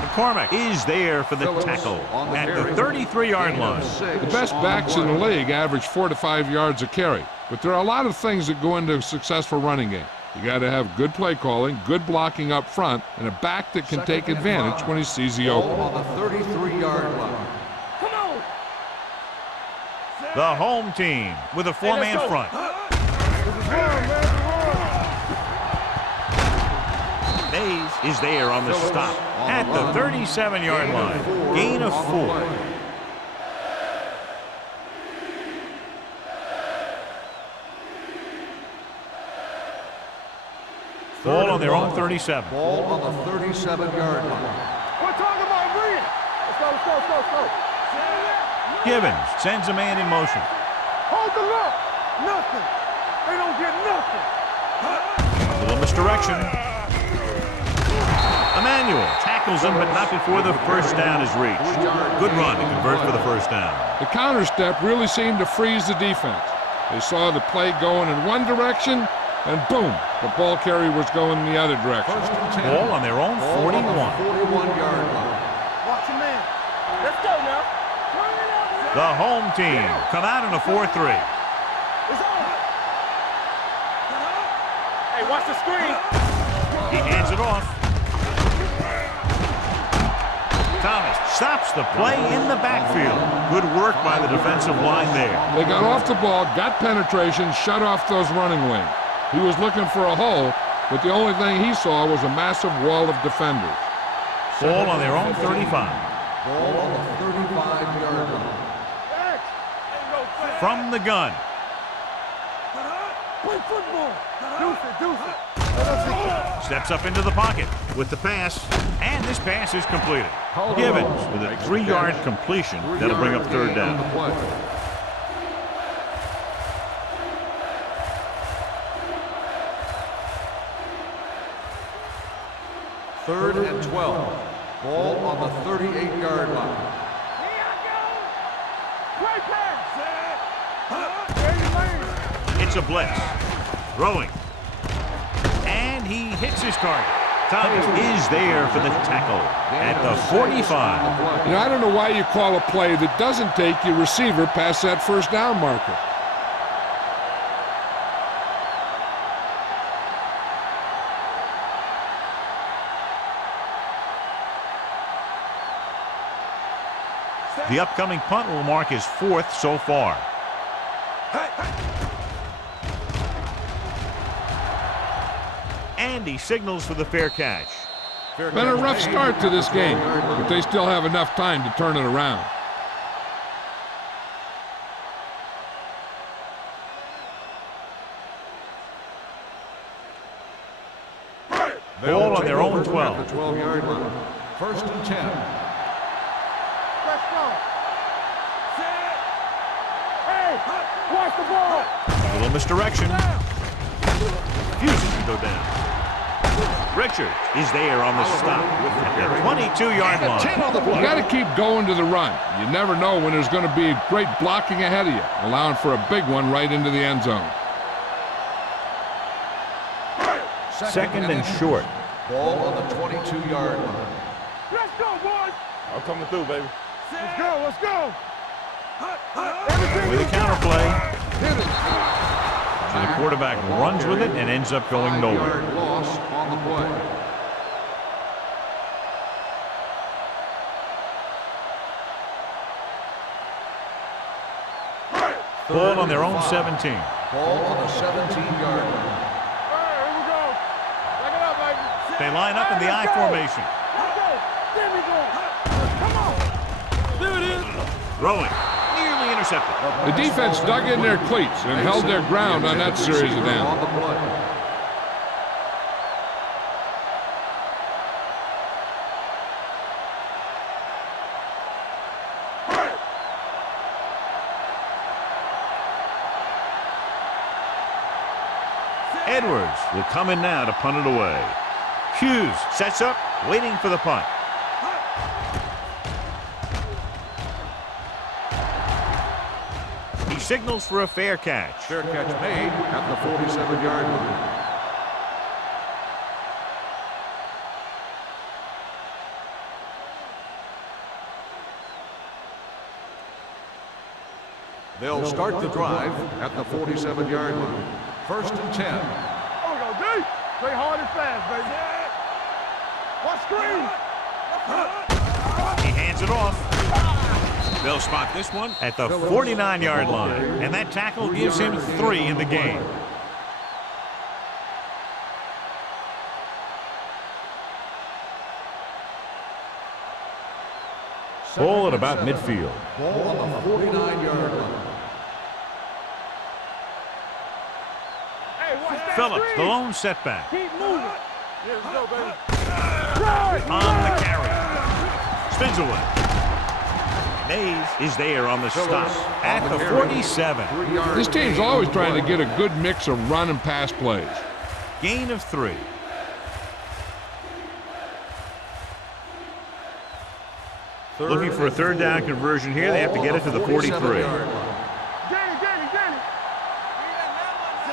McCormick is there for the tackle at the 33-yard line. The best backs in the league average 4 to 5 yards a carry, but there are a lot of things that go into a successful running game. You got to have good play calling, good blocking up front, and a back that can take advantage when he sees the opening. On the 33-yard line. Come on. The home team with a four-man front. Mays is there on the stop at the 37-yard line. Gain of 4. Ball on their own 37. Ball on the 37-yard line. We're talking about Green. Let's go. Gibbons sends a man in motion. Hold the look. Nothing. They don't get nothing. A little misdirection. Emmanuel tackles him, but not before the first down is reached. Good run to convert for the first down. The counter step really seemed to freeze the defense. They saw the play going in one direction, and boom, the ball carrier was going in the other direction. First and 10. Ball on their own 41. 41-yard line. Watch your man. Let's go now. The home team come out in a 4-3. It's on. Hey, watch the screen. He hands it off. Thomas stops the play in the backfield. Good work by the defensive line there. They got off the ball, got penetration, shut off those running lanes. He was looking for a hole, but the only thing he saw was a massive wall of defenders. Ball on their own 35. Ball on the 35-yard line. From the gun. Play football. Deuce it. Steps up into the pocket with the pass, and this pass is completed. Gibbons with a 3-yard completion. That'll bring up third down. Third and 12. Ball on the 38-yard line. Here I go. Great pass. It's a blitz. Throwing. And he hits his target. Thomas is there for the tackle at the 45. You know, I don't know why you call a play that doesn't take your receiver past that first down marker. The upcoming punt will mark his 4th so far. And he signals for the fair catch. Been a rough start to this game, but they still have enough time to turn it around. Ball on their own 12. The 12-yard line. First and 10. Let's go. Hey, watch the ball. A little misdirection. Refuses to go down. Richard is there on the stop at the 22-yard line. You got to keep going to the run. You never know when there's going to be great blocking ahead of you, allowing for a big one right into the end zone. Second and short. Ball on the 22-yard line. Let's go, boys. I'm coming through, baby. Let's go. With a counter play. So the quarterback runs with it and ends up going nowhere. 5-yard loss on the play. Ball on their own 17. Ball on the 17-yard line. Here we go. Back it up, baby. They line up in the I formation. Let's go. There we go. Come on. There it is. Throwing. Nearly intercepted. The defense dug in their cleats and held their ground on that series of On downs. the play. Edwards will come in now to punt it away. Hughes sets up, waiting for the punt. He signals for a fair catch. Fair catch made at the 47-yard line. They'll start the drive at the 47-yard line. 1st and 10. There we go, D. Play hard and fast, baby. Watch screen. He hands it off. They'll spot this one at the 49-yard line, and that tackle gives him 3 in the game. Ball at about midfield. Ball on the 49-yard line. Hey, watch that Phillips, screen. the lone setback. Keep moving. Here we go, baby. On the carry. Spins away. Mays is there on the stop at the 47. This team's always trying to get a good mix of run and pass plays. Gain of 3. Looking for a third down conversion here. They have to get it to the 43.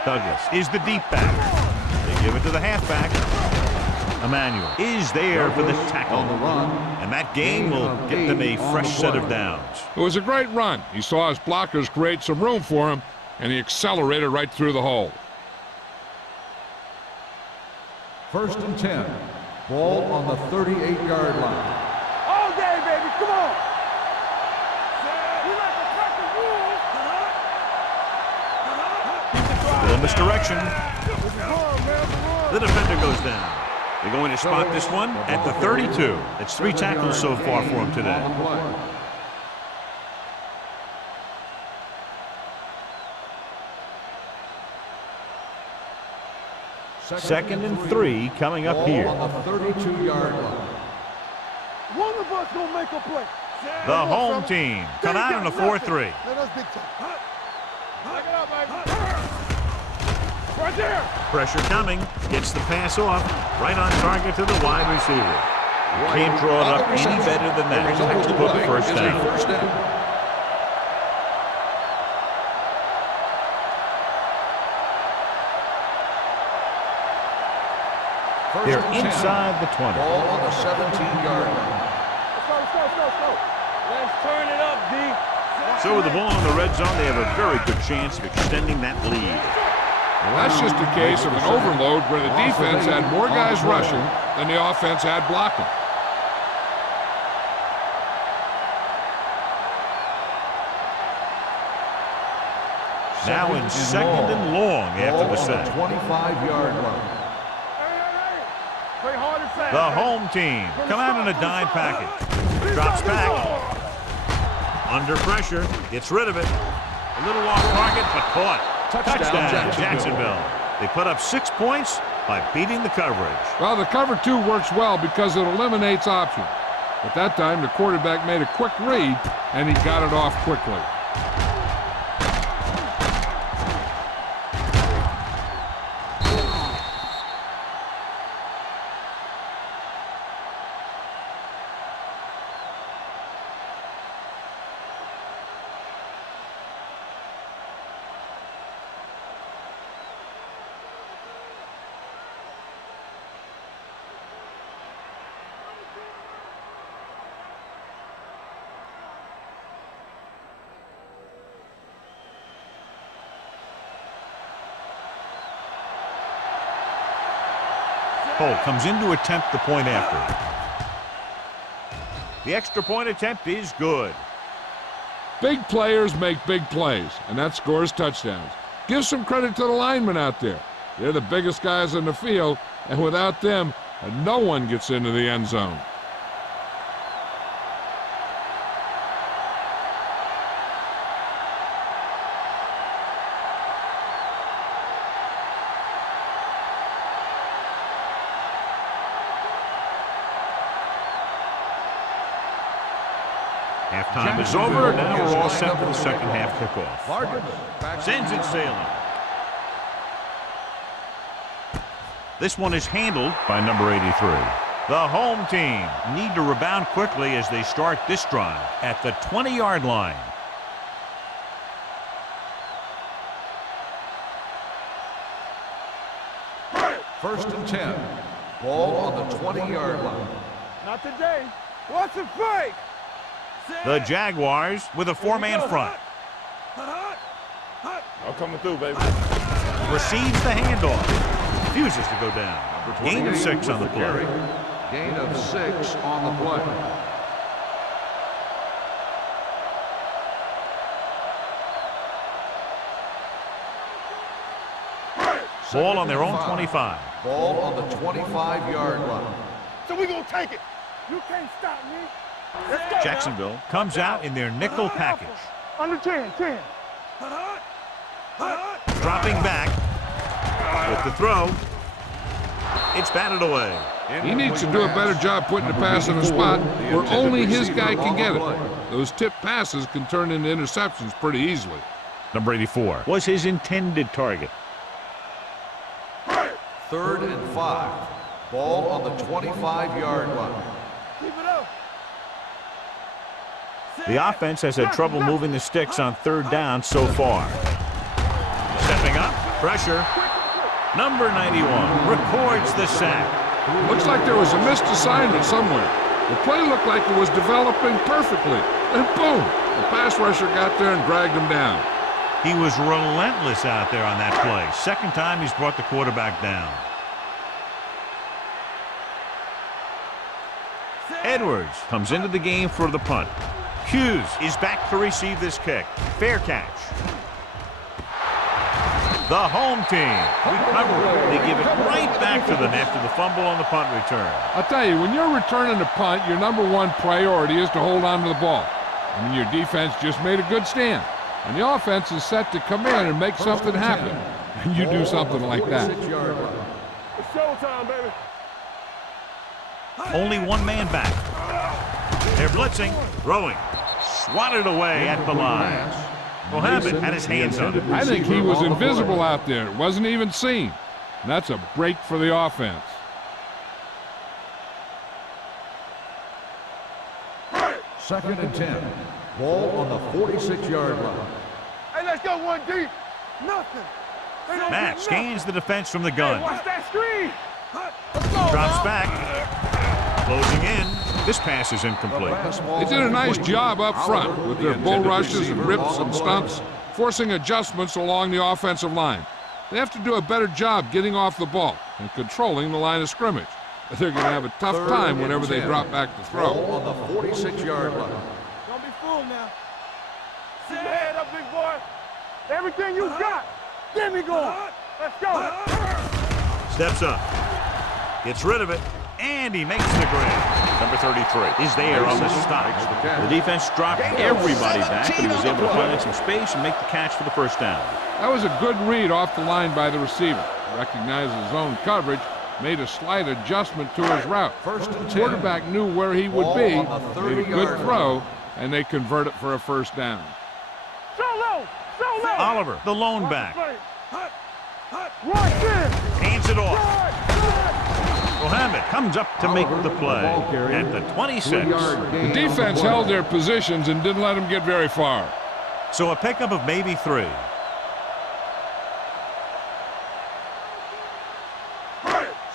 Douglas is the deep back. They give it to the halfback. Emmanuel is there for the tackle. On the run. And that gain will get them a fresh set of downs. It was a great run. He saw his blockers create some room for him, and he accelerated right through the hole. 1st and 10. Ball on the 38-yard line. All day, baby. Come on. We like to practice rules. Still in this direction. The defender goes down. They're going to spot this one at the 32. That's 3 tackles so far for him today. Second and 3 coming up here. On the 32-yard line. One of us gonna make a play. The home team come out in a 4-3. Let us big time. Back it up, baby. Right there. Pressure coming. Gets the pass off. Right on target to the wide receiver. You can't draw it up any better than that. Textbook first down. They're inside the 20. Ball on the 17-yard line. Let's go. Let's turn it up, D. So with the ball in the red zone, they have a very good chance of extending that lead. Well, that's just a case of an overload where the defense had more guys rushing than the offense had blocking. Now in second and long after the set. 25-yard line. Play hard and fast. The home team come out in a dime package. Drops back. Under pressure. Gets rid of it. A little off target, but caught. Touchdown, Jacksonville. They put up 6 points by beating the coverage. Well, the cover 2 works well because it eliminates options. But that time, the quarterback made a quick read, and he got it off quickly. Cole comes in to attempt the point after. The extra point attempt is good. Big players make big plays, and that scores touchdowns. Give some credit to the linemen out there. They're the biggest guys in the field, and without them, no one gets into the end zone. Halftime is over. Now we're all set for the second half kickoff. Sends it sailing. This one is handled by number 83. The home team need to rebound quickly as they start this drive at the 20-yard line. First and 10. Ball on the 20-yard line. Not today. What's a fake? The Jaguars with a four-man front. I'm coming through, baby. Receives the handoff. Refuses to go down. Gain of 6 on the play. Gain of 6 on the play. Ball on their own 25. Ball on the 25-yard line. So we gonna take it. You can't stop me. Let's go. Jacksonville comes out in their nickel package. Under 10. Dropping back with the throw. It's batted away. He needs to do a better job putting the pass in a spot where only his guy can get it. Those tip passes can turn into interceptions pretty easily. Number 84 was his intended target. 3rd and 5. Ball on the 25-yard line. Keep it up. The offense has had trouble moving the sticks on 3rd down so far. Stepping up, pressure. Number 91 records the sack. Looks like there was a missed assignment somewhere. The play looked like it was developing perfectly. And boom, the pass rusher got there and dragged him down. He was relentless out there on that play. Second time he's brought the quarterback down. Edwards comes into the game for the punt. Hughes is back to receive this kick. Fair catch. The home team recover. They give it right back to them after the fumble on the punt return. I'll tell you, when you're returning a punt, your number one priority is to hold on to the ball. I mean, your defense just made a good stand. And the offense is set to come in and make something happen. And you do something like that. It's showtime, baby. Only one man back. They're blitzing, throwing. Swatted away at the line. Mohammed had his hands on it. I think he was invisible out there. It wasn't even seen. And that's a break for the offense. Second and 10. Ball on the 46-yard line. Hey, let's go one deep. Nothing. They don't Matt get scans the defense from the gun. nothing. Watch that screen. Let's go, Drops now. back. Closing in. This pass is incomplete. They did a nice job up front with their bull rushes and rips and stunts, forcing adjustments along the offensive line. They have to do a better job getting off the ball and controlling the line of scrimmage. They're going to have a tough time whenever they drop back to throw. Ball on the 46-yard line. Don't be fooled now. Sit your head up, big boy. Everything you got. Get me going. Let's go. Steps up. Gets rid of it. And he makes the grab. Number 33 is there on the stop. The defense dropped everybody back, but he was able to find some space and make the catch for the first down. That was a good read off the line by the receiver. Recognized his zone coverage, made a slight adjustment to his route. First and 10. The quarterback knew where he would be, Ball on the made a 30-yard good throw, and they convert it for a first down. So low. So low. Oliver, the lone back, Right there. hands it off. Right. Mohammed comes up to make the play at the 26. The defense held their positions and didn't let them get very far. So a pickup of maybe 3.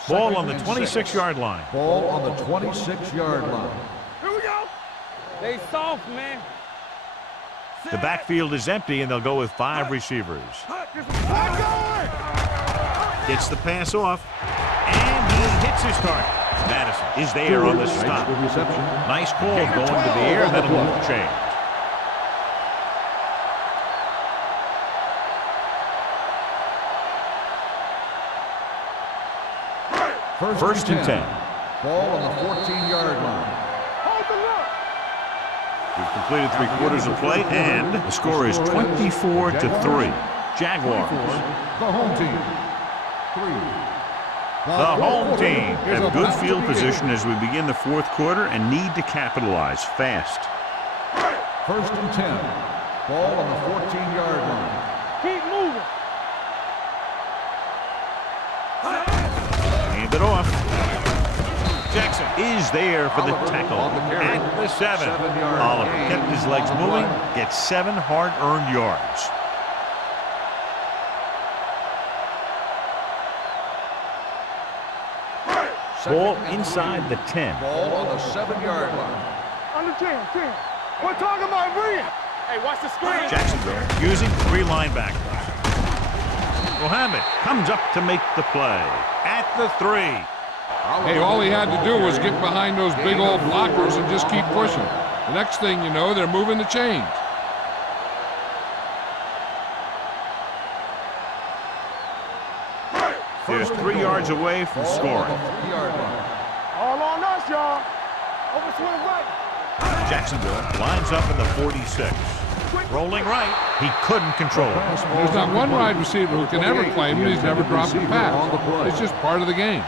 Ball on the 26-yard line. Ball on the 26-yard line. Here we go. They soft, man. The backfield is empty, and they'll go with 5 receivers. Gets the pass off, and he hits his target. Madison is there on the stop. Nice call going to the air, and that'll move the chain. First and 10. Ball on the 14-yard line. Hold the look. We've completed 3/4 of play, and the score is 24-3. Jaguars. The home team. 3. The home team have good field position as we begin the 4th quarter and need to capitalize fast. First and 10. Ball on the 14-yard line. Keep moving. it off. Jackson is there for the tackle at the 7. Oliver kept his legs moving, gets 7 hard-earned yards. Ball inside the 10. Ball on the 7-yard line. On the 10. We're talking about bringing. Hey, watch the screen. Jacksonville using 3 linebackers. Mohammed comes up to make the play at the 3. Hey, all he had to do was get behind those big old blockers and just keep pushing. The next thing you know, they're moving the chains. They're 3 yards away from scoring. All on us, y'all. Overswing right. Jacksonville lines up in the 46. Rolling right. He couldn't control it. There's not one wide receiver who can ever claim that he's never dropped a pass. It's just part of the game.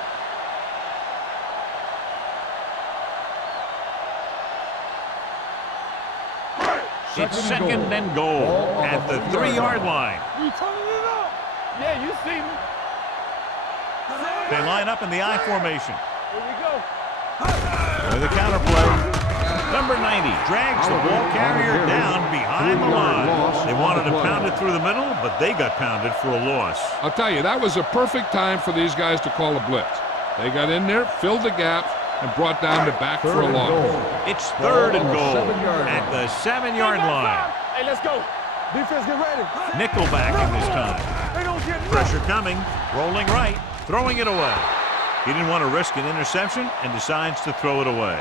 It's second and goal at the 3-yard line. You turning it up. Yeah, you see me. They line up in the I formation. Here we go. With the counter play. Number 90 drags the ball carrier down behind the line. They wanted to pound it through the middle, but they got pounded for a loss. I'll tell you, that was a perfect time for these guys to call a blitz. They got in there, filled the gaps, and brought down the back for a loss. It's 3rd and goal at the 7-yard line. Hey, let's go. Defense, get ready. Nickelback in this time. They don't get Pressure coming, rolling right, throwing it away. He didn't want to risk an interception and decides to throw it away.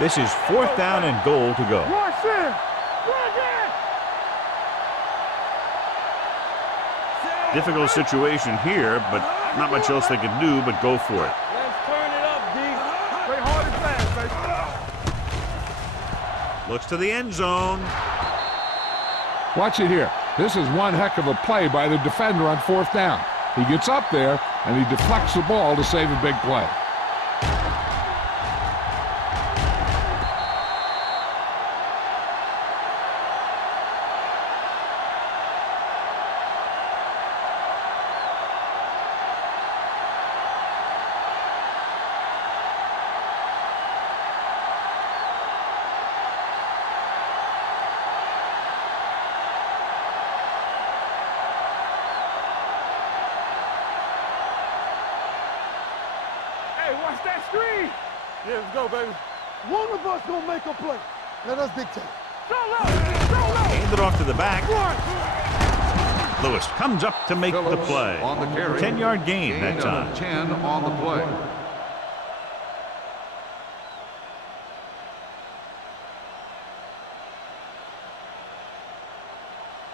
This is 4th down and goal to go. Watch in. Difficult situation here, but not much else they can do but go for it. Let's turn it up, D. Play hard and fast, baby. Looks to the end zone. Watch it here. This is one heck of a play by the defender on 4th down. He gets up there, and he deflects the ball to save a big play. Watch that screen. Yeah, let's go, baby. One of us gonna make a play. Let us dictate. Go low. Hand it off to the back. Lewis comes up to make the play. On the carry. 10-yard gain that time. 10 on the play.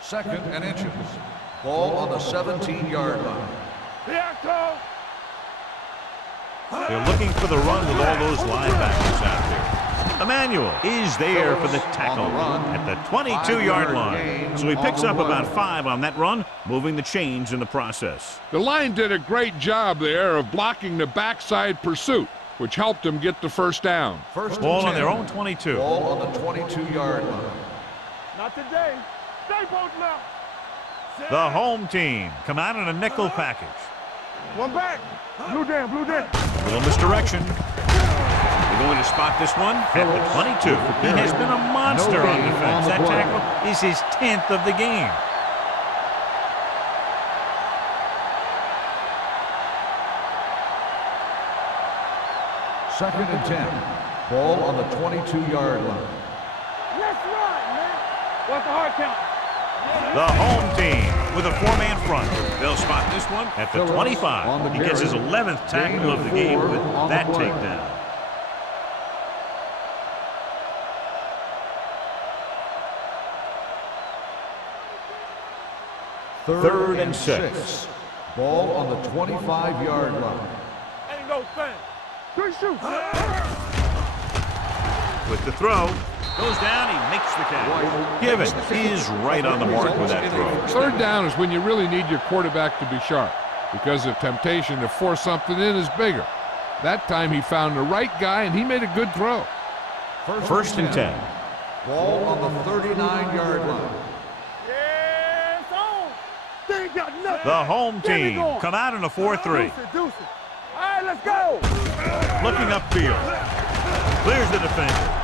Second and inches. Ball on the 17-yard line. They're looking for the run with all those linebackers out there. Emmanuel is there for the tackle at the 22-yard line. So he picks up about 5 on that run, moving the chains in the process. The line did a great job there of blocking the backside pursuit, which helped them get the 1st down. First Ball on 10. their own 22. Ball on the 22-yard line. Not today. Stay both now. The home team come out in a nickel package. One back. Blue down. Little misdirection. They're going to spot this one at the 22. He has been a monster on defense. That tackle is his 10th of the game. Second and 10. Ball on the 22-yard line. Let's run, man. What's the hard count? The home team with a 4-man front. They'll spot this one at the 25. He gets his 11th tackle of the game with that takedown. Third and 6. Ball on the 25-yard line. Ain't no thing. 3 shoot. With the throw. Goes down, he makes the catch. Given is right on the mark with that throw. 3rd down is when you really need your quarterback to be sharp, because the temptation to force something in is bigger. That time he found the right guy, and he made a good throw. First and 10. Ball on the 39-yard line. Yeah, it's on. They ain't got nothing. The home Get me team going. come out in a 4-3. Deuce it. All right, let's go. Looking upfield. Clears the defender.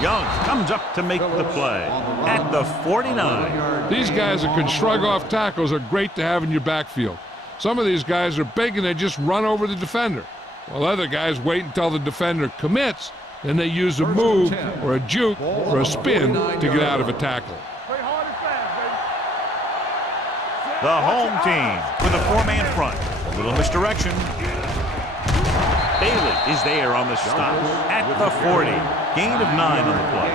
Young comes up to make the play at the 49. These guys that can shrug off tackles are great to have in your backfield. Some of these guys are big and they just run over the defender, while other guys wait until the defender commits, and they use a move or a juke or a spin to get out of a tackle. Play hard and fast, baby. The home team with a 4-man front. A little misdirection. Bailey is there on the stop at the 40. Gain of 9 on the play.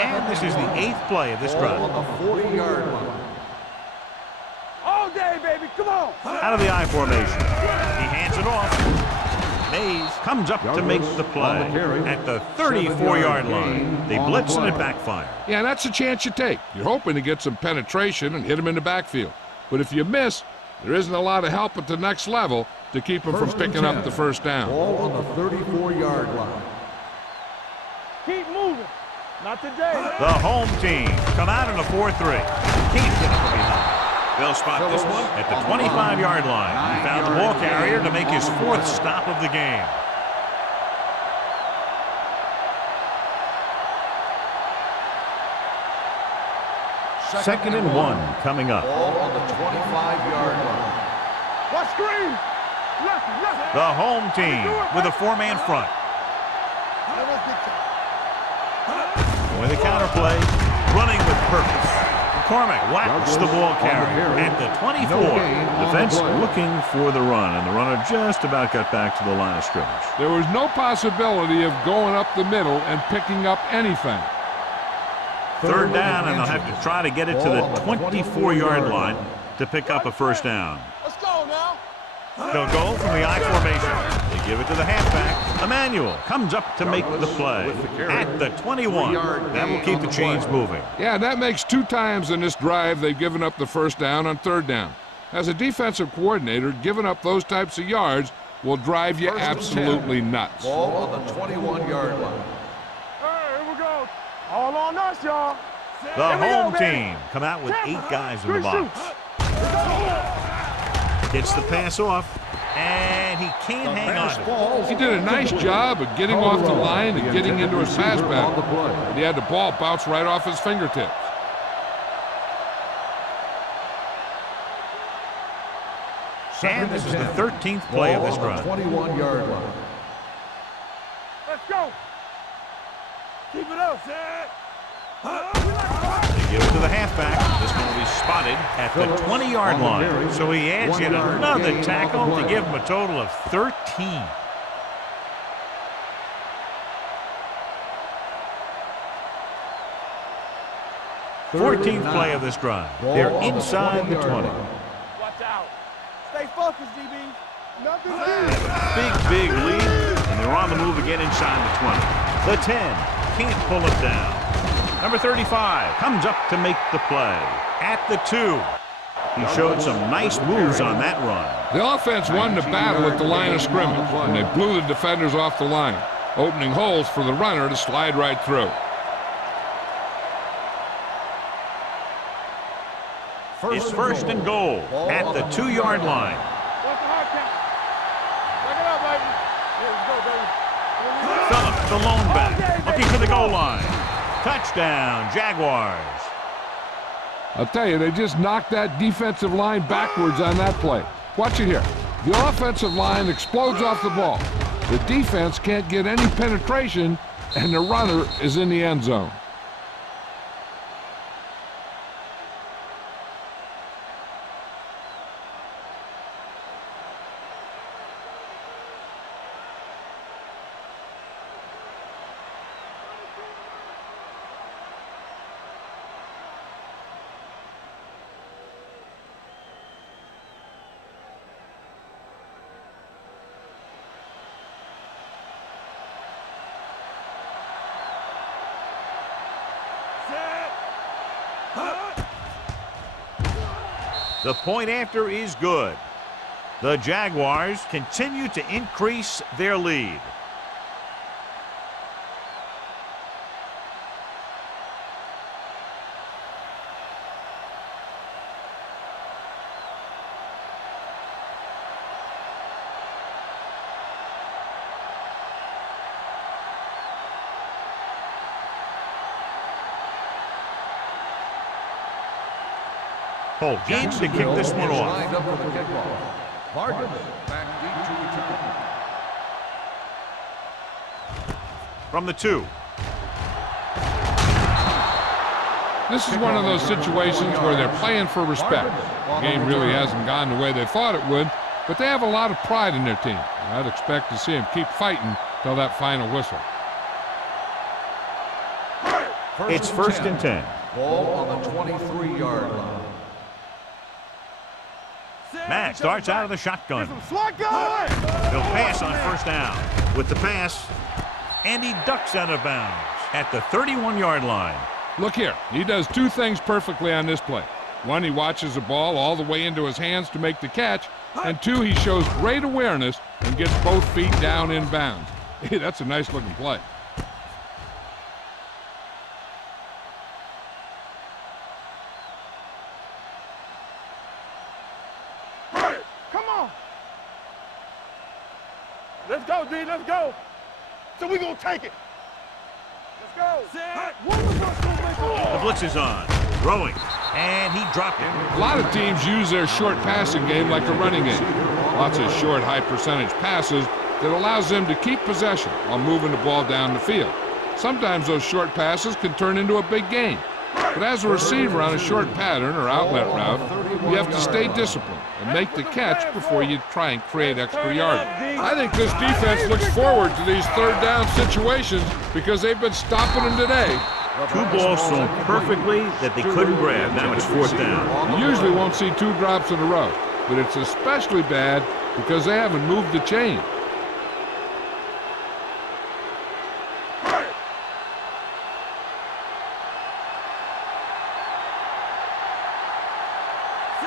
And this is the 8th play of this drive. On the 40-yard line. All day, baby. Come on. Out of the I formation. He hands it off. Mays comes up to make the play at the 34-yard line. They blitz and it backfires. Yeah, that's a chance you take. You're hoping to get some penetration and hit him in the backfield. But if you miss, there isn't a lot of help at the next level to keep him from picking up the first down. Ball on the 34-yard line. Keep moving. Not today. The home team come out in a 4-3. Can't get up behind. They'll spot this one at the 25-yard line. He found the ball carrier to make his 4th stop of the game. Second and 1 coming up. Ball on the 25-yard line. Watch screen. Left. The home team with a 4-man front. With a counterplay, running with purpose. McCormick whacks the ball carrier at the 24. Defense looking for the run, and the runner just about got back to the line of scrimmage. There was no possibility of going up the middle and picking up anything. 3rd down, and they'll have to try to get it to the 24-yard line to pick up a first down. Let's go now. They'll go from the I formation. They give it to the halfback. Emmanuel comes up to make the play at the 21. That will keep the chains moving. Yeah, that makes 2 times in this drive they've given up the first down on 3rd down. As a defensive coordinator, giving up those types of yards will drive you absolutely nuts. Ball on the 21-yard line. Hey, here we go. All on us, y'all. The home team come out with 8 guys in the box. Gets the pass off, and he can't hang on. He did a nice job of getting off the line and getting into his pass back. He had the ball bounce right off his fingertips. And this is the 13th play of this drive. 21-yard line. Let's go. Keep it up, Zach. They give it to the halfback. This one will be spotted at the 20-yard line. So he adds yet another tackle to give him a total of 13. Fourteenth play of this drive. They're inside the 20. Watch out. Stay focused, DB. Nothing Big lead, and they're on the move again inside the 20. The 10 can't pull it down. Number 35 comes up to make the play at the 2. He showed some nice moves on that run. The offense won the battle at the line of scrimmage, and they blew the defenders off the line, opening holes for the runner to slide right through. It's 1st and goal at the 2-yard line. Watch the hard count. Back it up, baby. Here we go, baby. Phillips, the lone back, looking for the goal line. Touchdown, Jaguars. I'll tell you, they just knocked that defensive line backwards on that play. Watch it here. The offensive line explodes off the ball. The defense can't get any penetration, and the runner is in the end zone. The point after is good. The Jaguars continue to increase their lead. Holt in to kick this one off. Lined up for the kickoff. Vargas back deep to return. From the 2. This is one of those situations where they're playing for respect. The game really hasn't gone the way they thought it would, but they have a lot of pride in their team. I'd expect to see them keep fighting till that final whistle. It's first and 10. Ball on the 23-yard line. Matt starts out of the shotgun. Swat going! He'll pass on first down. With the pass, and he ducks out of bounds at the 31-yard line. Look here, he does two things perfectly on this play. One, he watches the ball all the way into his hands to make the catch, and two, he shows great awareness and gets both feet down in bounds. Hey, that's a nice-looking play. Let's go, D. Let's go. So we gonna take it. Let's go. The blitz is on. Throwing. And he dropped it. A lot of teams use their short passing game like a running game. Lots of short, high-percentage passes that allows them to keep possession while moving the ball down the field. Sometimes those short passes can turn into a big gain. But as a receiver on a short pattern or outlet route, you have to stay disciplined and make the catch before you try and create extra yardage. I think this defense looks forward to these third down situations because they've been stopping them today. 2 balls thrown perfectly that they couldn't grab. Now it's fourth down. You usually won't see 2 drops in a row, but it's especially bad because they haven't moved the chain.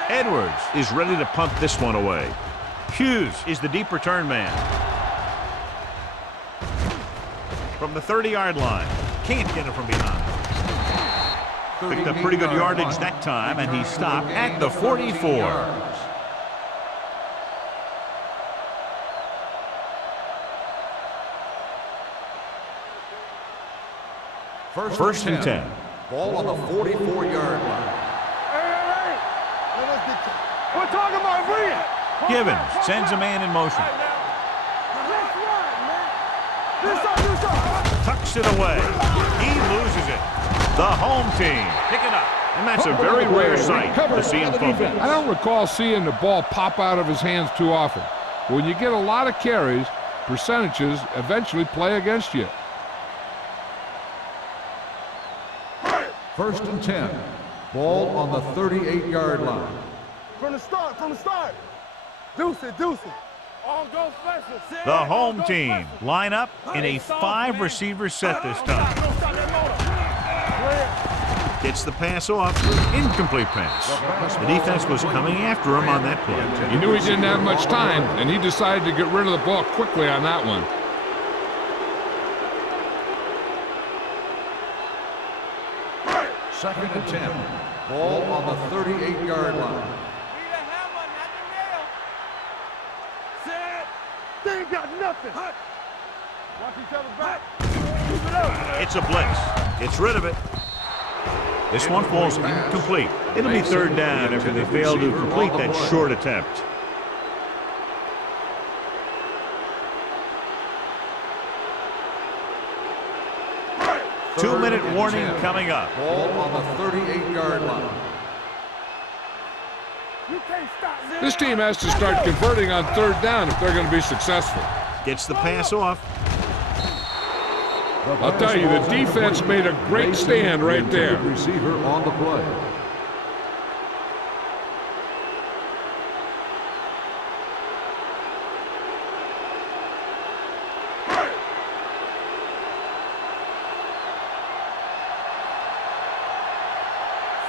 Edwards is ready to punt this one away. Hughes is the deep return man. From the 30-yard line. Can't get it from behind. Picked up pretty good yardage that time, and he stopped at the 44. First and 10. Ball on the 44-yard line. We're talking about reading. Gibbons sends a man in motion. Tucks it away. He loses it. The home team pick it up. And that's a very rare sight to see him fumble. I don't recall seeing the ball pop out of his hands too often. But when you get a lot of carries, percentages eventually play against you. First and 10. Ball on the 38-yard line. From the start. Deuce it. On go special. The home team line up in a 5-receiver set this time. Gets the pass off. Incomplete pass. The defense was coming after him on that play. He knew he didn't have much time, and he decided to get rid of the ball quickly on that one. Second and 10. Ball on the 38-yard line. They ain't got nothing. Watch each other's back. Keep it up. It's a blitz. It's rid of it. This one falls incomplete. It'll be third down after they fail to complete that short attempt. Two-minute warning coming up. Ball on the 38-yard line. This team has to start converting on third down if they're going to be successful. Gets the pass off. I'll tell you, the defense made a great stand right there. Receiver on the play.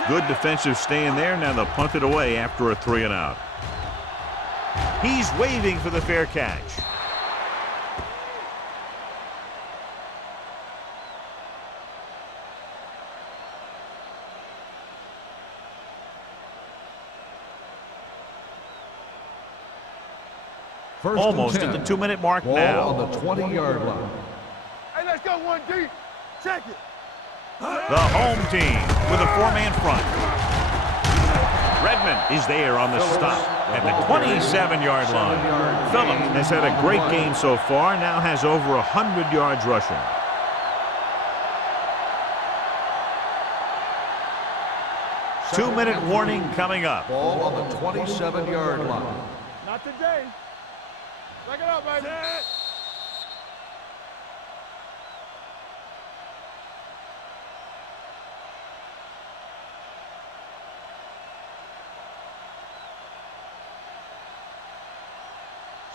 Good defensive stand there. Now they'll punt it away after a 3-and-out. He's waving for the fair catch. Almost at the 2-minute mark Ball now. on the 20-yard line. Hey, let's go 1D. Check it. The home team with a 4-man front. Redmond is there on the stop at the 27-yard line. Phillips has had a great game so far, now has over 100 yards rushing. Two-minute warning coming up. Ball on the 27-yard line. Not today. Back it up, baby.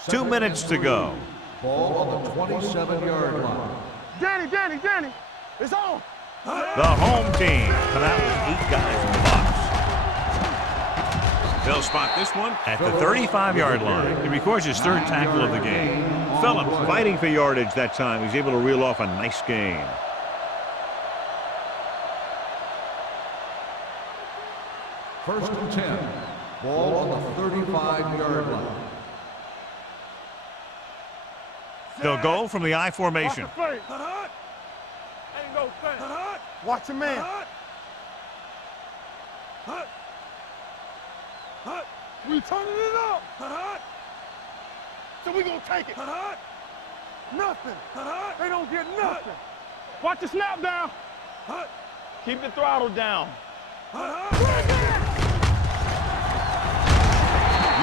Two minutes to go. Ball on the 27-yard line. Danny, it's on. The home team come out with 8 guys in the box. They'll spot this one at the 35-yard line. He records his 3rd tackle of the game. Phillips fighting for yardage that time. He's able to reel off a nice gain. First and 10. Ball on the 35-yard line. They'll go from the I formation. Ain't no thing. Watch your man. We turning it up. So we gonna take it. Nothing. They don't get nothing. Watch the snap down. Keep the throttle down.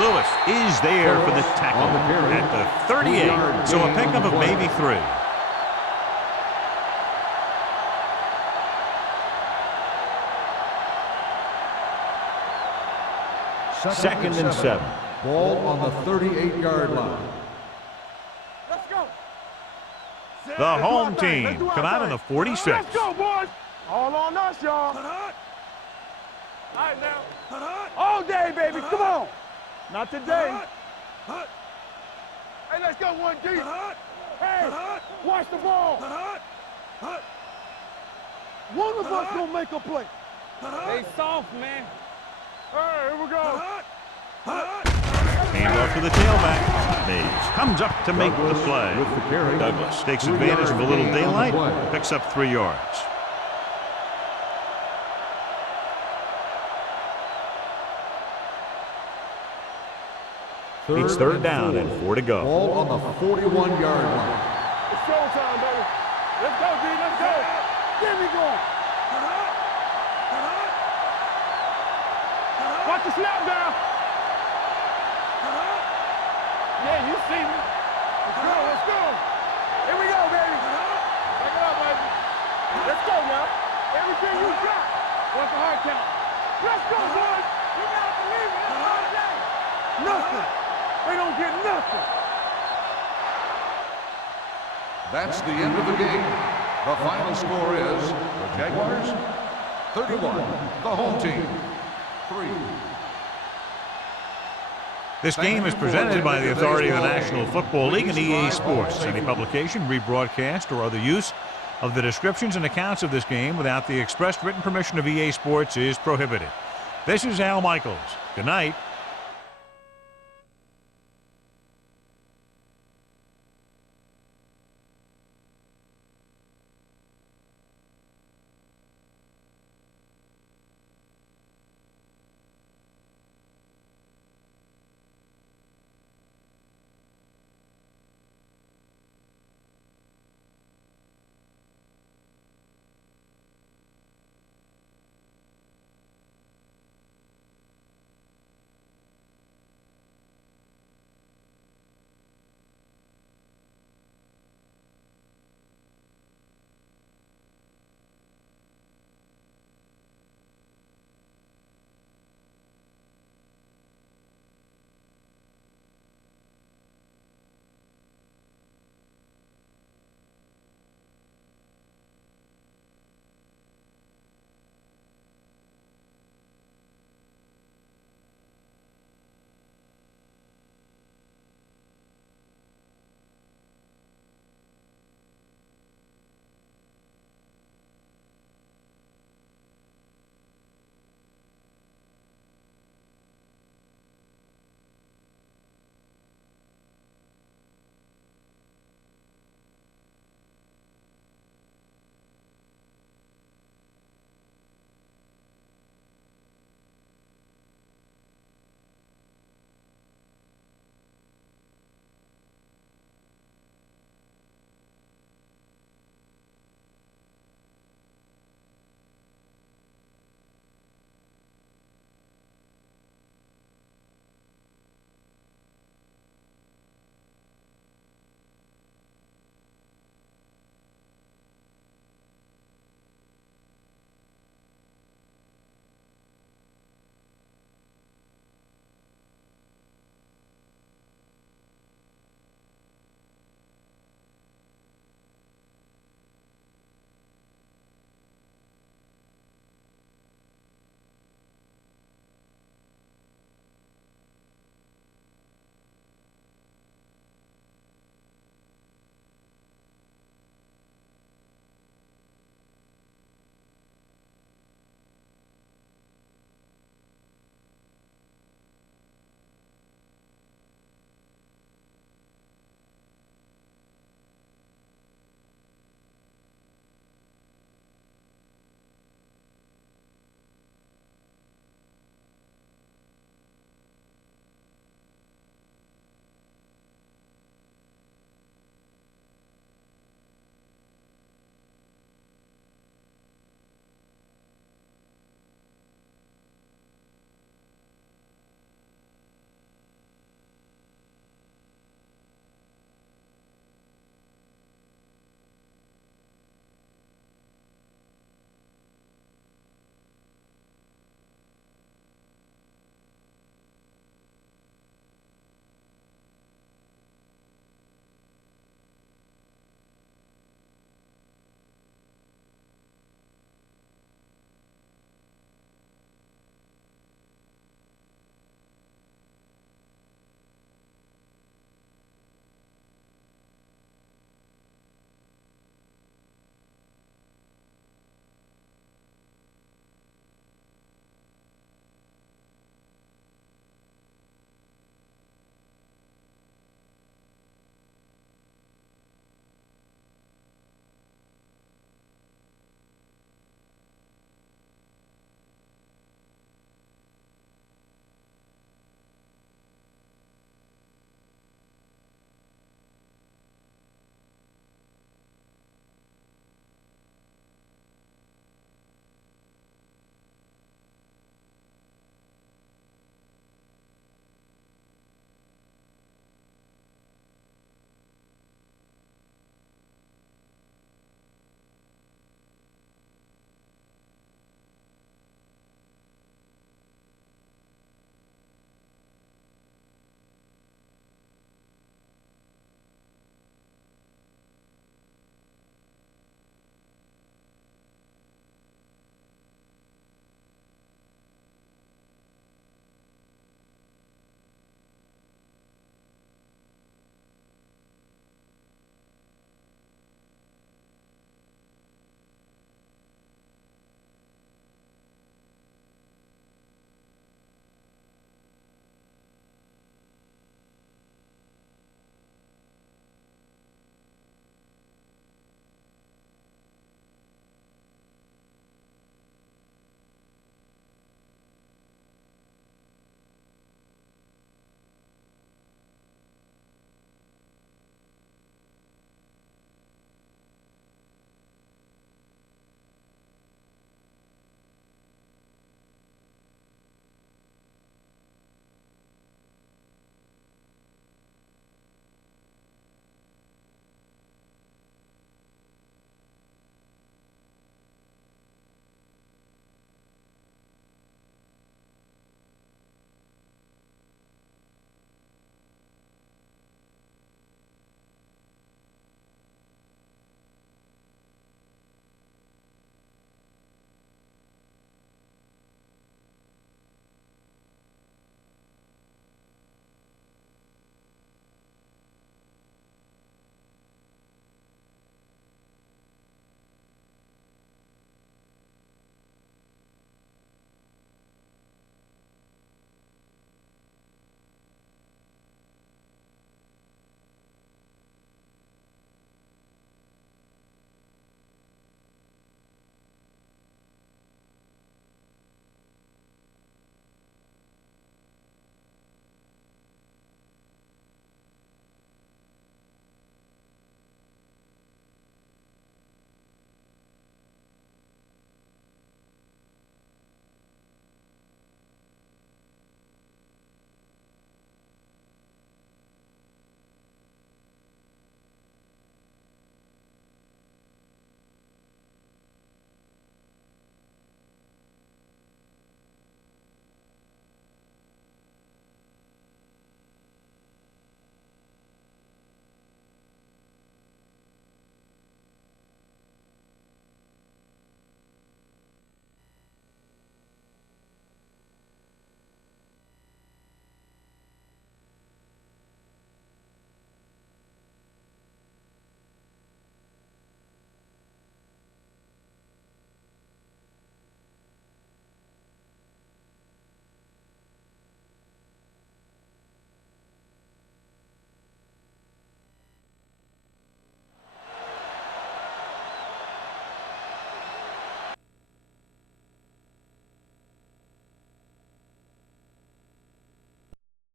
Lewis is there for the tackle at the 38. So a pickup of maybe 3. Second and 7. Ball on the 38-yard line. Let's go. The home team come out on the 46. Let's go, boys. All on us, y'all. All right, now. All day, baby. Come on. Not today. Hey, let's go 1D. Hey, watch the ball. One of us gonna make a play. Hey, soft, man. Hey, here we go. Hand off to the tailback. Mays comes up to make the play. Douglas takes advantage of a little daylight, picks up 3 yards. It's 3rd down and 4 to go. Ball on the 41-yard line. It's showtime, baby. Let's go, D. Let's go. Get me going. Watch the snap down. Yeah, you see me. Let's go, let's go. Here we go, baby. Back it up, baby. Let's go now. Everything you got. What's the hard count? Let's go, boys. You gotta believe it. It's hard day. Nothing. They don't get nothing. That's the end of the game. The final score is the Jaguars 31, the home team 3. This game is presented by the authority of the National Football League and EA Sports. Any publication, rebroadcast, or other use of the descriptions and accounts of this game without the expressed written permission of EA Sports is prohibited. This is Al Michaels. Good night.